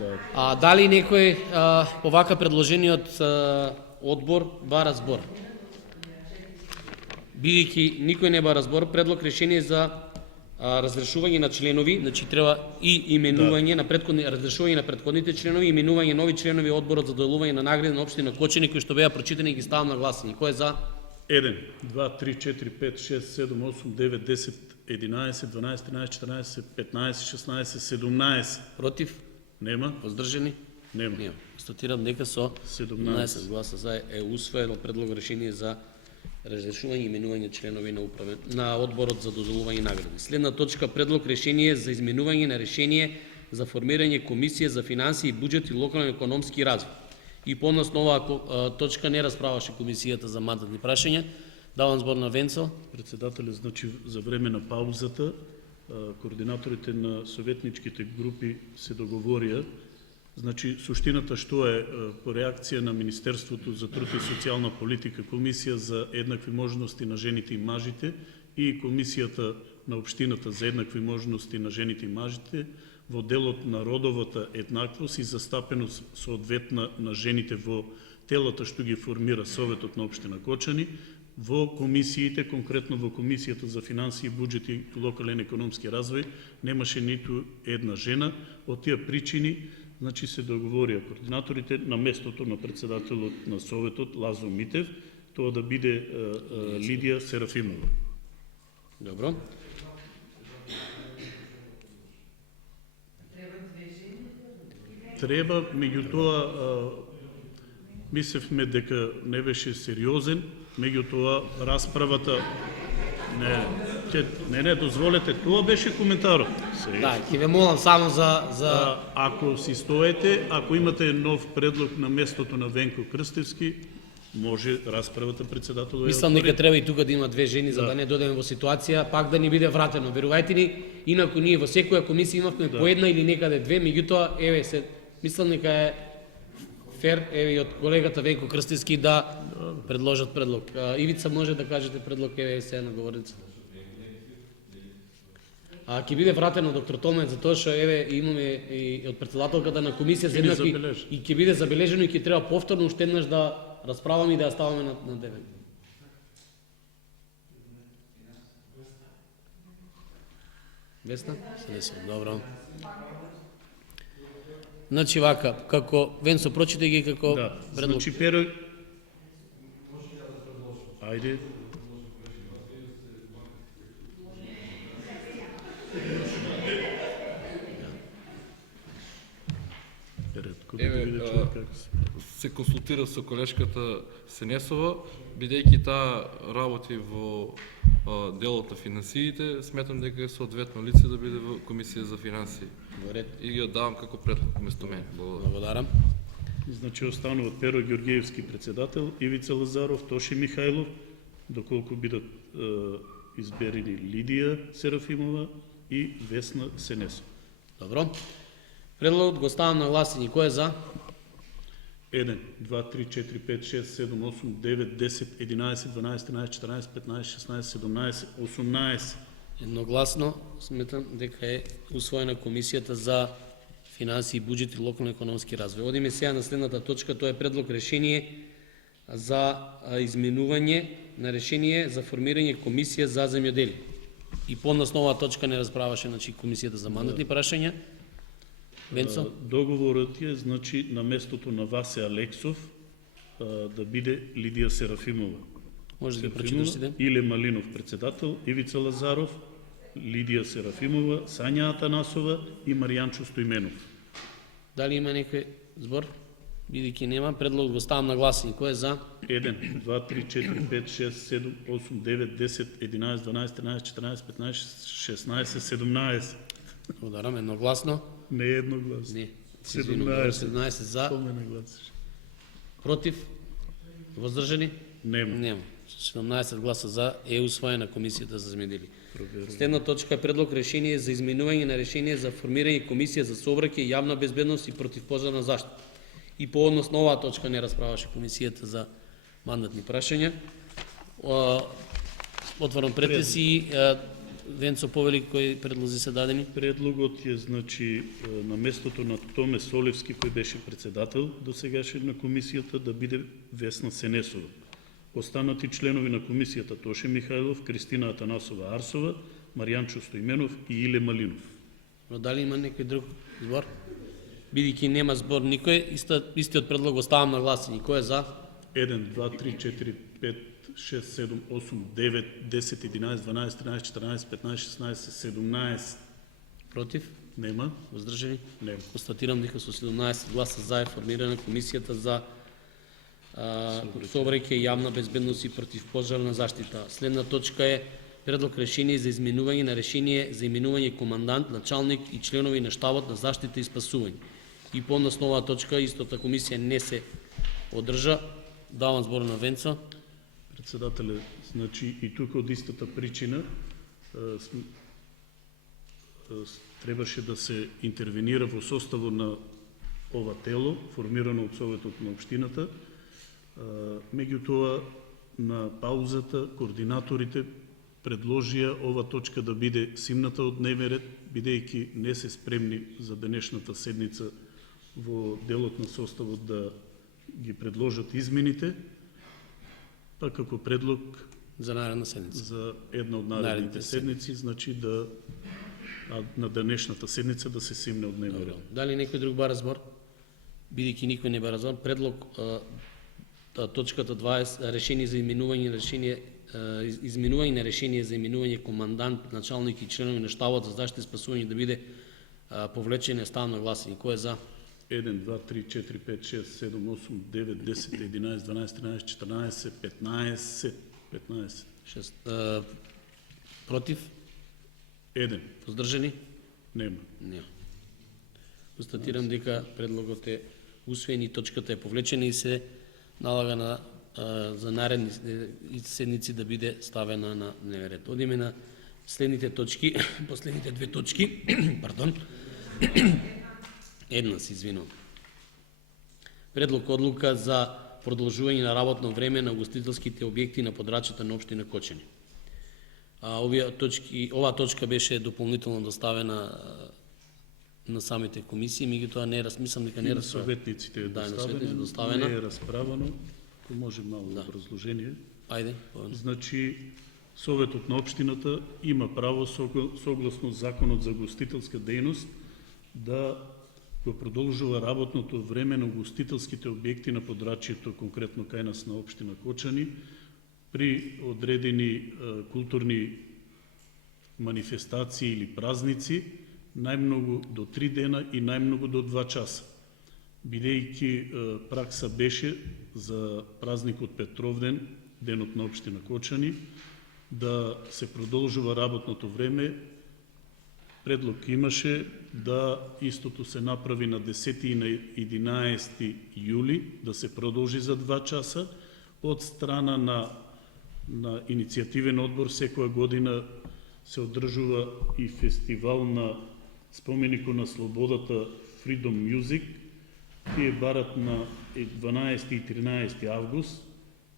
Да. Дали некој по вака предложениот одбор бара збор? Бидејќи никој не бара збор, предлог решение за разрешување на членови, значи треба и именување на претходни разрешување на претходните членови, именување нови членови одборот за доделување на награди на општина Кочани кои што беа прочитани и ги ставам на гласање. Кој е за? 1, 2, 3, 4, 5, 6, 7, 8, 9, 10, 11, 12, 13, 14, 15, 16, 17. Против? Нема. Воздржани? Нема. Нема. Констатирам дека со 17 гласа за е усвоено предлог решение за разрешување и именување членови на одборот за доделување награди. Следна точка, предлог решение за изменување на решение за формирање комисија за финансии и буџет и локален економски развој. И подносно оваа точка не расправаше комисијата за мандатни прашања. Давам збор на Венцо. Председателят, значи за време на паузата, координаторите на советничките групи се договорија. Значи, суштината што е по реакција на Министерството за труд и социјална политика, Комисија за еднакви можности на жените и мажите и Комисијата на општината за еднакви можности на жените и мажите во делот на родовата еднаквост и застапеност соодветна на жените во телата што ги формира Советот на општина Кочани, во комисиите, конкретно во Комисијата за финансии, буџет и локален економски развој, немаше ниту една жена. Од тие причини, значи се договорија координаторите на местото на председателот на Советот Лазо Митев, тоа да биде Лидија Серафимова. Добро. Треба, меѓутоа, мислевме дека не беше сериозен, меѓутоа расправата не, дозволете, тоа беше коментарот. Да, ќе ве молам само за Ако си стоете, ако имате нов предлог на местото на Венко Крстевски, може расправата председателот. Мислам дека треба и тука да има две жени за да не додеме во ситуација пак да ни биде вратено. Верувајте ни, инаку ние во секоја комисија имавме по една или некаде две, меѓутоа еве се мислам дека е фер еве и од колегата Венко Крстевски да предложат предлог. Ивица, може да кажете предлог, еве се на говорница. Ќе биде вратено доктор Томет за тоа што еве имаме и од председателката на комисија за еднакви и ќе биде забележено и ќе треба повторно уште еднаш да расправаме и да ја ставаме на дебат. Весна? Добро. Значи вака, како Венцо прочита ги како предлог. Значи Перо... Ајде. Се консултира со колешката Сенесова, бидејќи таа работи во делот на финансиите, сметам дека е соодветно лице да биде во Комисија за финансии. И ги оддавам како предлог вместо мене. Благодарам. Значи остануваат Перо Ѓорѓиевски председател, Ивица Лазаров, Тоши Михајлов, доколку бидат изберени Лидија Серафимова и Весна Сенесова. Добро. Предлогот го ставам на гласање. Кој е за? 1, 2, 3, 4, 5, 6, 7, 8, 9, 10, 11, 12, 13, 14, 15, 16, 17, 18. Едногласно сметам дека е усвоена Комисијата за финансии, буџет и локален економски развој. Одиме сега на следната точка, тоа е предлог решение за изменување на решение за формирање Комисија за земјоделие. И подносно оваа точка не расправаше, значи Комисијата за мандатни прашања. Венцо? Договорот е, значи, на местото на Васе Алексов да биде Лидија Серафимова. Може да ги прочиташ си, Иле Малинов председател, Ивица Лазаров, Лидија Серафимова, Сања Атанасова и Маријанчо Стојменов. Дали има некој збор? Бидејќи нема, предлог го ставам на гласање. Кој е за? 1, 2, 3, 4, 5, 6, 7, 8, 9, 10, 11, 12, 13, 14, 15, 16, 17. Благодарам, едногласно. Не е едногласно. Не. Се извинувам. 17 за. Што ме нагласиш? Против? Воздржани? Нема. Нема. 17 гласа за е усвоена Комисијата за земјоделие. Проверувам. Следна точка е предлог решение за изменување на решение за формирање Комисија за сообраќај, јавна безбедност и противпожарна заштита. И по однос на оваа точка не расправаше Комисијата за мандатни прашања. Отварам претеси. Венцо повели кои предлози се дадени? Предлогот е, значи, на местото на Томе Солевски, кој беше председател до сегаше на комисијата, да биде Весна Сенесова. Останати членови на комисијата Тоше Михајлов, Кристина Атанасова Арсова, Маријанчо Стоименов и Иле Малинов. Но дали има некој друг збор? Бидејќи нема збор никој, истиот предлог оставам на гласање. Кој е за? 1, 2, 3, 4, 5, 6, 7, 8, 9, 10, 11, 12, 13, 14, 15, 16, 17. Против? Нема. Воздржани? Нема. Констатирам дека со 17 гласа за е формирана Комисијата за сообраќај, јавна безбедност и противпожарна заштита. Следна точка е предлог решение за изменување на решение за именување командант, началник и членови на штабот на заштита и спасување. И по однос на оваа точка истота комисија не се одржа. Давам збор на Венцо. Председателе, значи и тука од истата причина требаше да се интервенира во составот на ова тело, формирано од Советот на Општината. Меѓутоа, на паузата, координаторите предложија ова точка да биде симната од дневен ред, бидејќи не се спремни за денешната седница во делот на составот да ги предложат измените, па како предлог за наредна седница. За една од наредните седници, значи да на денешната седница да се симне од дневен ред. Дали некој друг бара збор? Бидејќи никој не бара збор, предлог точката 20 решение за именување на решение за именување командант, началник и членови на штабот за заштита и спасување да биде повлечен, ставам на гласање. Кој е за? 1, 2, 3, 4, 5, 6, 7, 8, 9, 10, 11, 12, 13, 14, 15, 15. 6. Против? 1. Воздржани? Нема. Нема. Констатирам дека предлогот е усвоен и точката е повлечена и се налага за наредни седници да биде ставена на дневен ред. Одиме на следните точки, последните две точки, пардон. Една се извинувам. Предлог одлука за продолжување на работно време на угостителските објекти на подрачјата на општина Кочани. Оваа точка беше дополнително доставена на самите комисии, меѓутоа не мислам дека не Советниците е доставена, не е расправено, ако може мало образложение. Ајде. Значи, Советот на општината има право согласно Законот за гостителска дејност да го продолжува работното време на угостителските објекти на подрачјето, конкретно кај нас на општина Кочани, при одредени културни манифестации или празници, најмногу до 3 дена и најмногу до 2 часа. Бидејќи пракса беше за празникот Петровден, денот на општина Кочани, да се продолжува работното време, предлог имаше да истото се направи на 10 и на 11 јули, да се продолжи за 2 часа. Од страна на иницијативен одбор секоја година се одржува и фестивал на споменикот на слободата Freedom Music. Тие барат на 12 и 13 август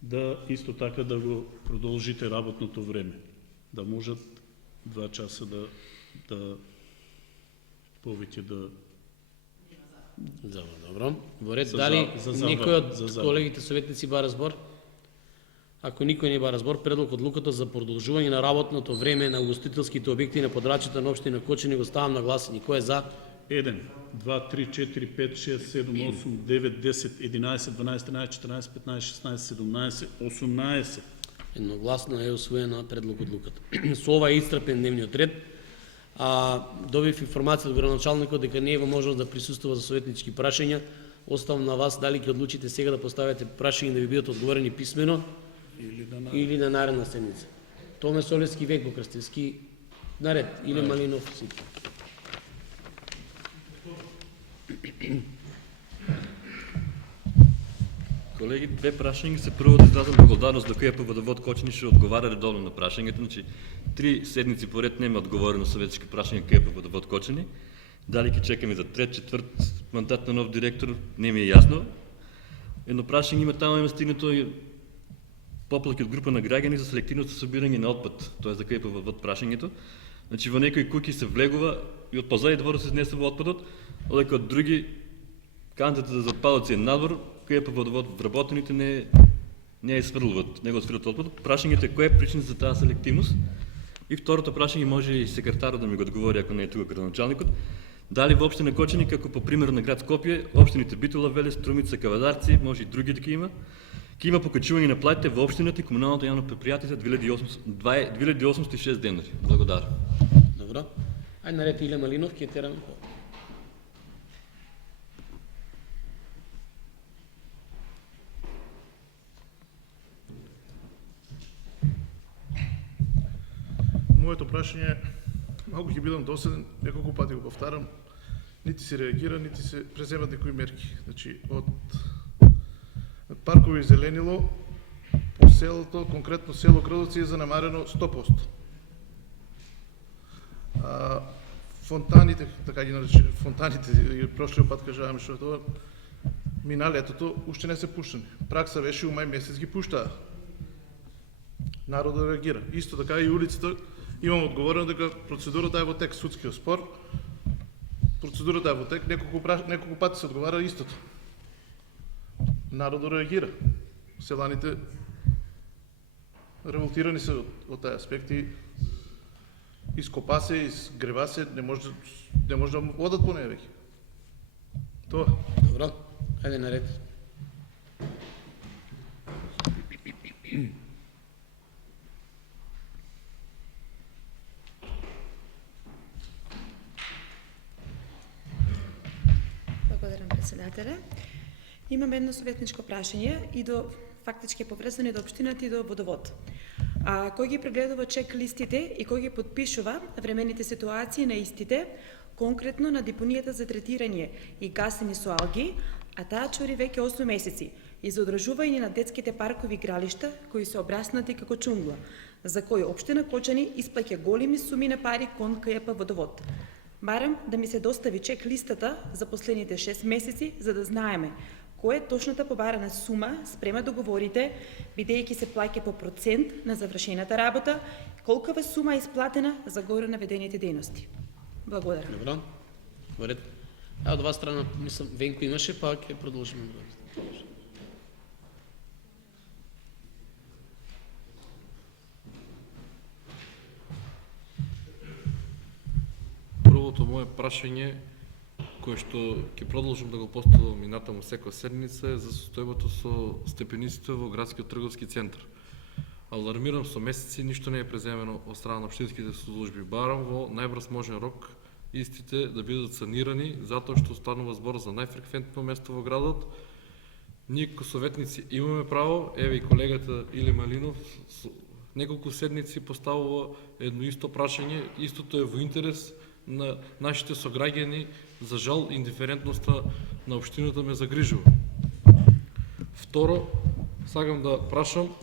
да исто така да го продолжите работното време. Да можат 2 часа да повеќе да... Добро. Во ред, дали некој од колегите советници бара збор? Ако никој не бара збор, предлог одлуката за продолжување на работното време на угостителските објекти на подрачјата на општина Кочани го ставам на гласање. Кој е за? 1, 2, 3, 4, 5, 6, 7, 8, 9, 10, 11, 12, 13, 14, 15, 16, 17, 18. Едногласно е усвоена предлог одлуката. Со ова е исцрпен дневниот ред. Добив информација од градоначалникот дека не е во можност да присуствува за советнички прашања. Оставам на вас дали ќе одлучите сега да поставите прашања да ви бидат одговорени писмено или на наредна седница. Томе Солевски, Венко Крстевски, наред, или Малинов, сите. Колеги, две прашања се прво да изразам благодарност до КЕП Водовод Кочани ще отговаря редовно на прашањето. Значи, 3 седмици поред нема одговорено советски прашања КЕП Водовод Кочани. Дали ќе чекаме за трет, четврт мандат на нов директор, не ми е јасно. Едно прашање има тамо има стигнато поплаки од група на граѓани за селективното собирање на отпад, тоа за КЕП Водовод прашањето. Значи во некои куќи се влегува и од позади двор се изнесува отпадот, одека од други кантата за отпадоци е надвор, КЕП Водовод вработените не ја сврлуват, не го сврлят отпадот. Прашањето е која е причина за таа селективност? И второто прашање може и секретарот да ми го одговори ако не е тука градоначалникот. Дали во општина Кочани, како по пример на град Скопје, општините Битола, Велес, Струмица, Кавадарци, може и други да има покачување на платите во општината и комуналното јавно предпријатие за 2806 денари. Благодарам. Добро. Ајде наред Иле Малинов, ќе терам. Моето прашање, малку ќе бидам доседен, неколку пати го повтарам, нити се реагира, нити се преземат некои мерки. Значи, од паркови и зеленило по селото, конкретно село Градовци е занемарено 100%. Фонтаните, така ги нарече, фонтаните, прошлиот пат кажаваме што тоа, мина летото, уште не се пуштани. Пракса беше у мај месец ги пуштаа. Народот реагира. Исто така и улицата, имам одговорено дека процедурата е во тек, судскиот спор, процедурата е во тек, неколку пати се одговара истото. Народот реагира. Селаните револтирани се од тај аспект и ископа се, изгрева се, не може да одат по неја веќе. Тоа. Добро. Ајде наред. Благодарам, председателе. Имам едно советничко прашање и фактички поврзано до општината и до водовод. Кој ги прегледува чек листите и кој ги подпишува времените ситуации на истите, конкретно на депонијата за третирање и гасење со алги, а таа чори веќе 8 месеци, и за одржување на детските паркови игралишта кои се обраснати како чунгла, за кои општина Кочани исплаќа големи суми на пари кон КЕП Водовод. Барам да ми се достави чек листата за последните 6 месеци, за да знаеме која е точната побарана сума спрема договорите, бидејќи се плаќа по процент на завршената работа, колкава сума е исплатена за горе наведените дејности. Благодарам. Добро. Во ред. Од ова страна, мислам, Венко имаше, па ќе продолжиме. Првото мое прашање, кое што ќе продолжам да го поставам и натаму секоја седмица, е за состојбата со степениците во градскиот трговски центар. Алармирам со месеци, ништо не е преземено од страна на општинските служби. Барам во најбрз можен рок истите да бидат санирани, затоа што станува збор за најфреквентно место во градот. Ние како советници имаме право, еве и колегата Иле Малинов неколку седмици поставува едно исто прашање, истото е во интерес на нашите сограѓани. За жал, индиферентноста на општината ме загрижува. Второ, сакам да прашам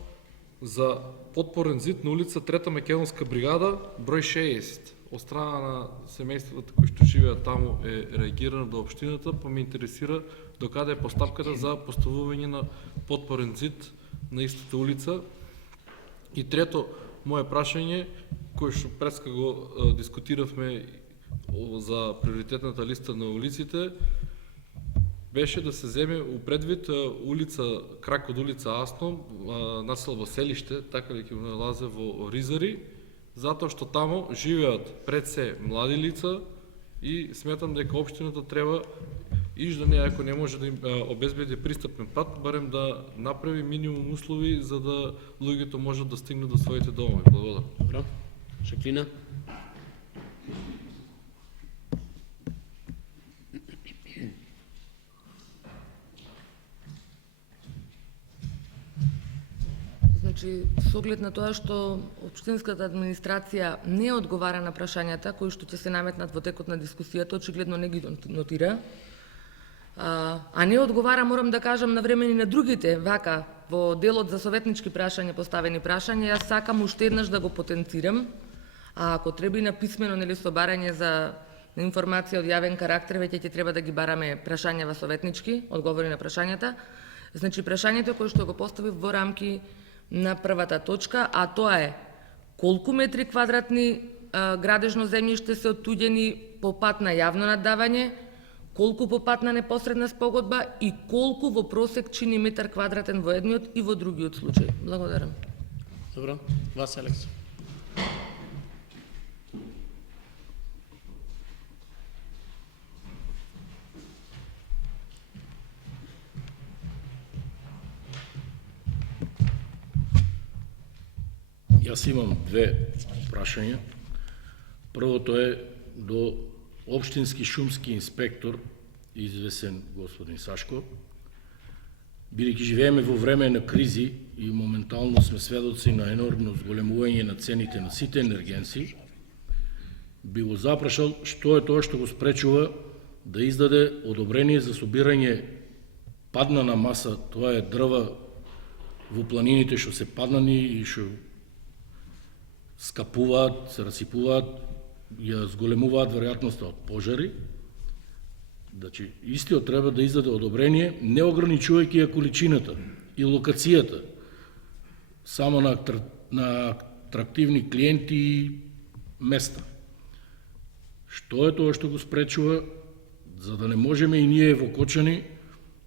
за подпорен зид на улица 3 Македонска бригада, број 60. Од страна на семејствата кои што живеат таму е реагирано до општината, па ме интересира докаде е поставката за поставување на подпорен зид на истата улица. И трето, мое прашање, кој што преска го дискутиравме за приоритетната листа на улиците, беше да се земе у предвид улица, крак од улица Асном, населба Селиште, така ли ќе го налазе во Ризари, затоа што тамо живеат пред се млади лица и сметам дека општината треба иш да не, ако не може да им обезбеди пристапен пат, барем да направи минимум услови за да луѓето можат да стигнат до своите домови. Благодарам. Добро. Шаклина. Значи, со оглед на тоа што општинската администрација не одговара на прашањата кои што ќе се наметнат во текот на дискусијата, очигледно не ги нотира. А не одговара, морам да кажам, на време и на другите, вака, во делот за советнички прашања, поставени прашања, јас сакам уште еднаш да го потенцирам, а ако треба и на писмено, нели, со барање за информација од јавен карактер, веќе ќе треба да ги бараме прашањава советнички, одговори на прашањата. Значи, прашањето кое што го поставив во рамки на првата точка, а тоа е колку метри квадратни градежно земјиште се оттуѓени по пат на јавно наддавање, колку по пат на непосредна спогодба и колку во просек чини метар квадратен во едниот и во другиот случај. Благодарам. Добро. Вас, Алекс. Јас имам две прашања. Првото е до општински шумски инспектор, извесен господин Сашко. Бидејќи живееме во време на кризи и моментално сме сведоци на енормно зголемување на цените на сите енергенси, би го запрашал што е тоа што го спречува да издаде одобрение за собирање паднана маса, тоа е дрва во планините што се паднани и што скапуваат, се расипуваат, ја зголемуваат веројатноста од пожари. Значи, истиот треба да издаде одобрение, не ограничувајќи ја количината и локацијата само на атрактивни клиенти и места. Што е тоа што го спречува, за да не можеме и ние во Кочани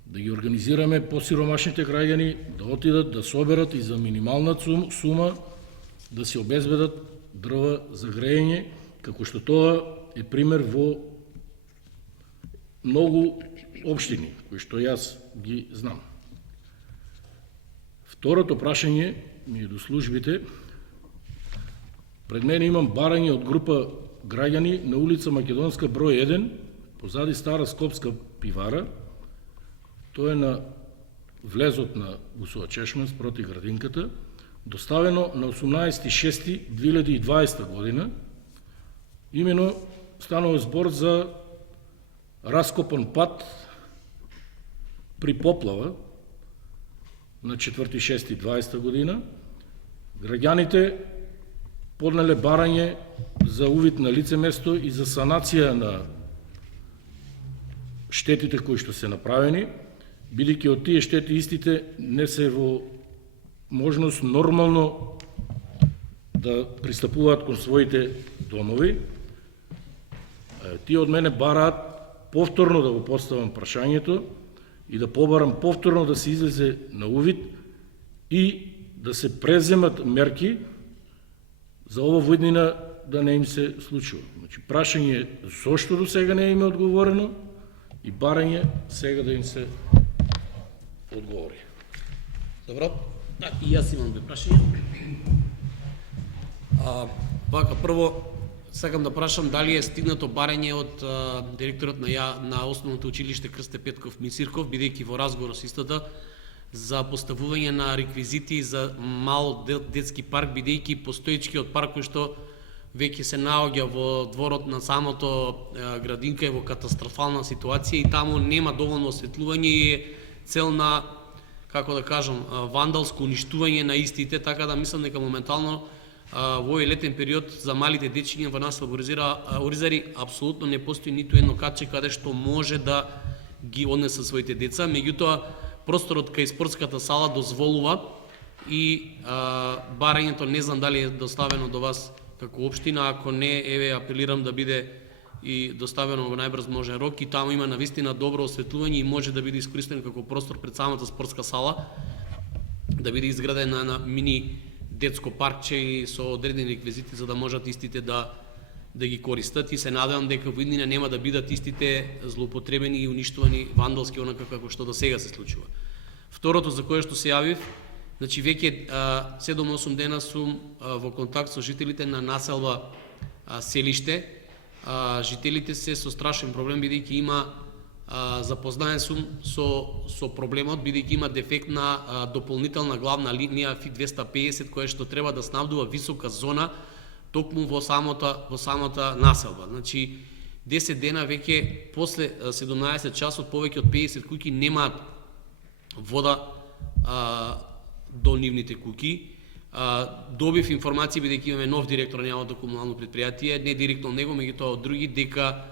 да ги организираме посиромашните граѓани да отидат да соберат и за минимална сума да се обезбедат дрва за грејење, како што тоа е пример во многу општини, кои што јас ги знам. Второто прашање ми е до службите. Пред мене имам барање од група граѓани на улица Македонска број 1, позади Стара Скопска пивара. Тоа е на влезот на Гусова чешма спроти градинката, доставено на 18.6.2020 година. Имено станува збор за раскопан пат при поплава на 4.6.20 година. Граѓаните поднале барање за увид на лице место и за санација на штетите кои што се направени, бидејќи од тие штети истите не се во можност нормално да пристапуваат кон своите домови. Тие од мене бараат повторно да го поставам прашањето и да побарам повторно да се излезе на увид и да се преземат мерки за ова во иднина да не им се случува. Значи, прашање зошто до сега не им е одговорено и барање сега да им се одговори. Добро. И јас имам две прашања. Вака, прво, сакам да прашам дали е стигнато барање од директорот на Основното училиште Крсте Петков Мисирков, бидејќи во разговор со истата, за поставување на реквизити за мал детски парк, бидејќи постоечкиот парк кој што веќе се наоѓа во дворот на самото градинка е во катастрофална ситуација и таму нема доволно осветлување и е цел на, како да кажам, вандалско уништување на истите, така да мислам дека моментално во овој летен период за малите дечиња во нас Оризари апсолутно не постои ниту едно катче каде што може да ги однесе своите деца, меѓутоа просторот кај спортската сала дозволува и барањето не знам дали е доставено до вас како општина, ако не, еве апелирам да биде и доставено во најбрз можен рок и таму има навистина добро осветлување и може да биде искористен како простор пред самата спортска сала, да биде изградена на мини детско паркче и со одредени реквизити за да можат истите да ги користат и се надевам дека во иднина нема да бидат истите злоупотребени и уништувани вандалски онака како што до сега се случува. Второто за кое што се јавив, значи веќе 7-8 дена сум во контакт со жителите на населба Селиште. Жителите се со страшен проблем бидејќи има запознаен сум со проблемот бидејќи има дефектна дополнителна главна линија ФИ 250 која што треба да снабдува висока зона токму во самата населба. Значи 10 дена веќе после 17 часот повеќе од 50 куќи немаат вода до нивните куќи. Добив информација бидејќи имаме нов директор на јавното комунално предпријатие, не директно од него, меѓутоа од други, дека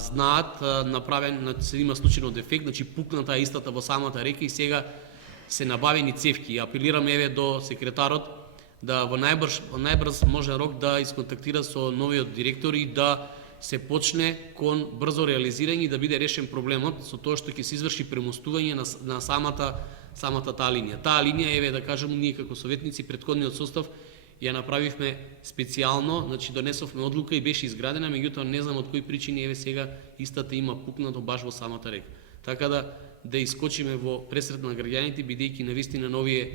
знаат направен, се има случајно дефект, значи пукната истата во самата река и сега се набавени цевки. Апелирам еве до секретарот да во најбрз можен рок да исконтактира со новиот директор и да се почне кон брзо реализирање и да биде решен проблемот со тоа што ќе се изврши премостување на самата таа линија. Таа линија, еве да кажем, ние како советници претходниот состав ја направивме специјално, значи донесовме одлука и беше изградена, меѓутоа не знам од кои причини еве сега истата има пукнато баш во самата река. Така да искочиме во пресрет на граѓаните, бидејќи навистина на овие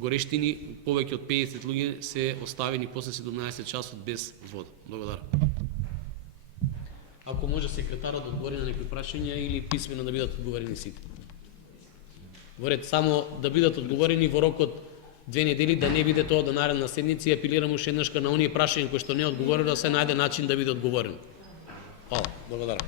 горештини повеќе од 50 луѓе се оставени после 17 часот без вода. Благодарам. Ако може секретарот да одговори на некои прашања или писмено да бидат одговорени сите. Во ред, само да бидат одговорени во рок од 2 недели, да не биде тоа до наредна седница и апелирам уште еднашка на оние прашања кои што не одговорено да се најде начин да биде одговорено. Фала, благодарам.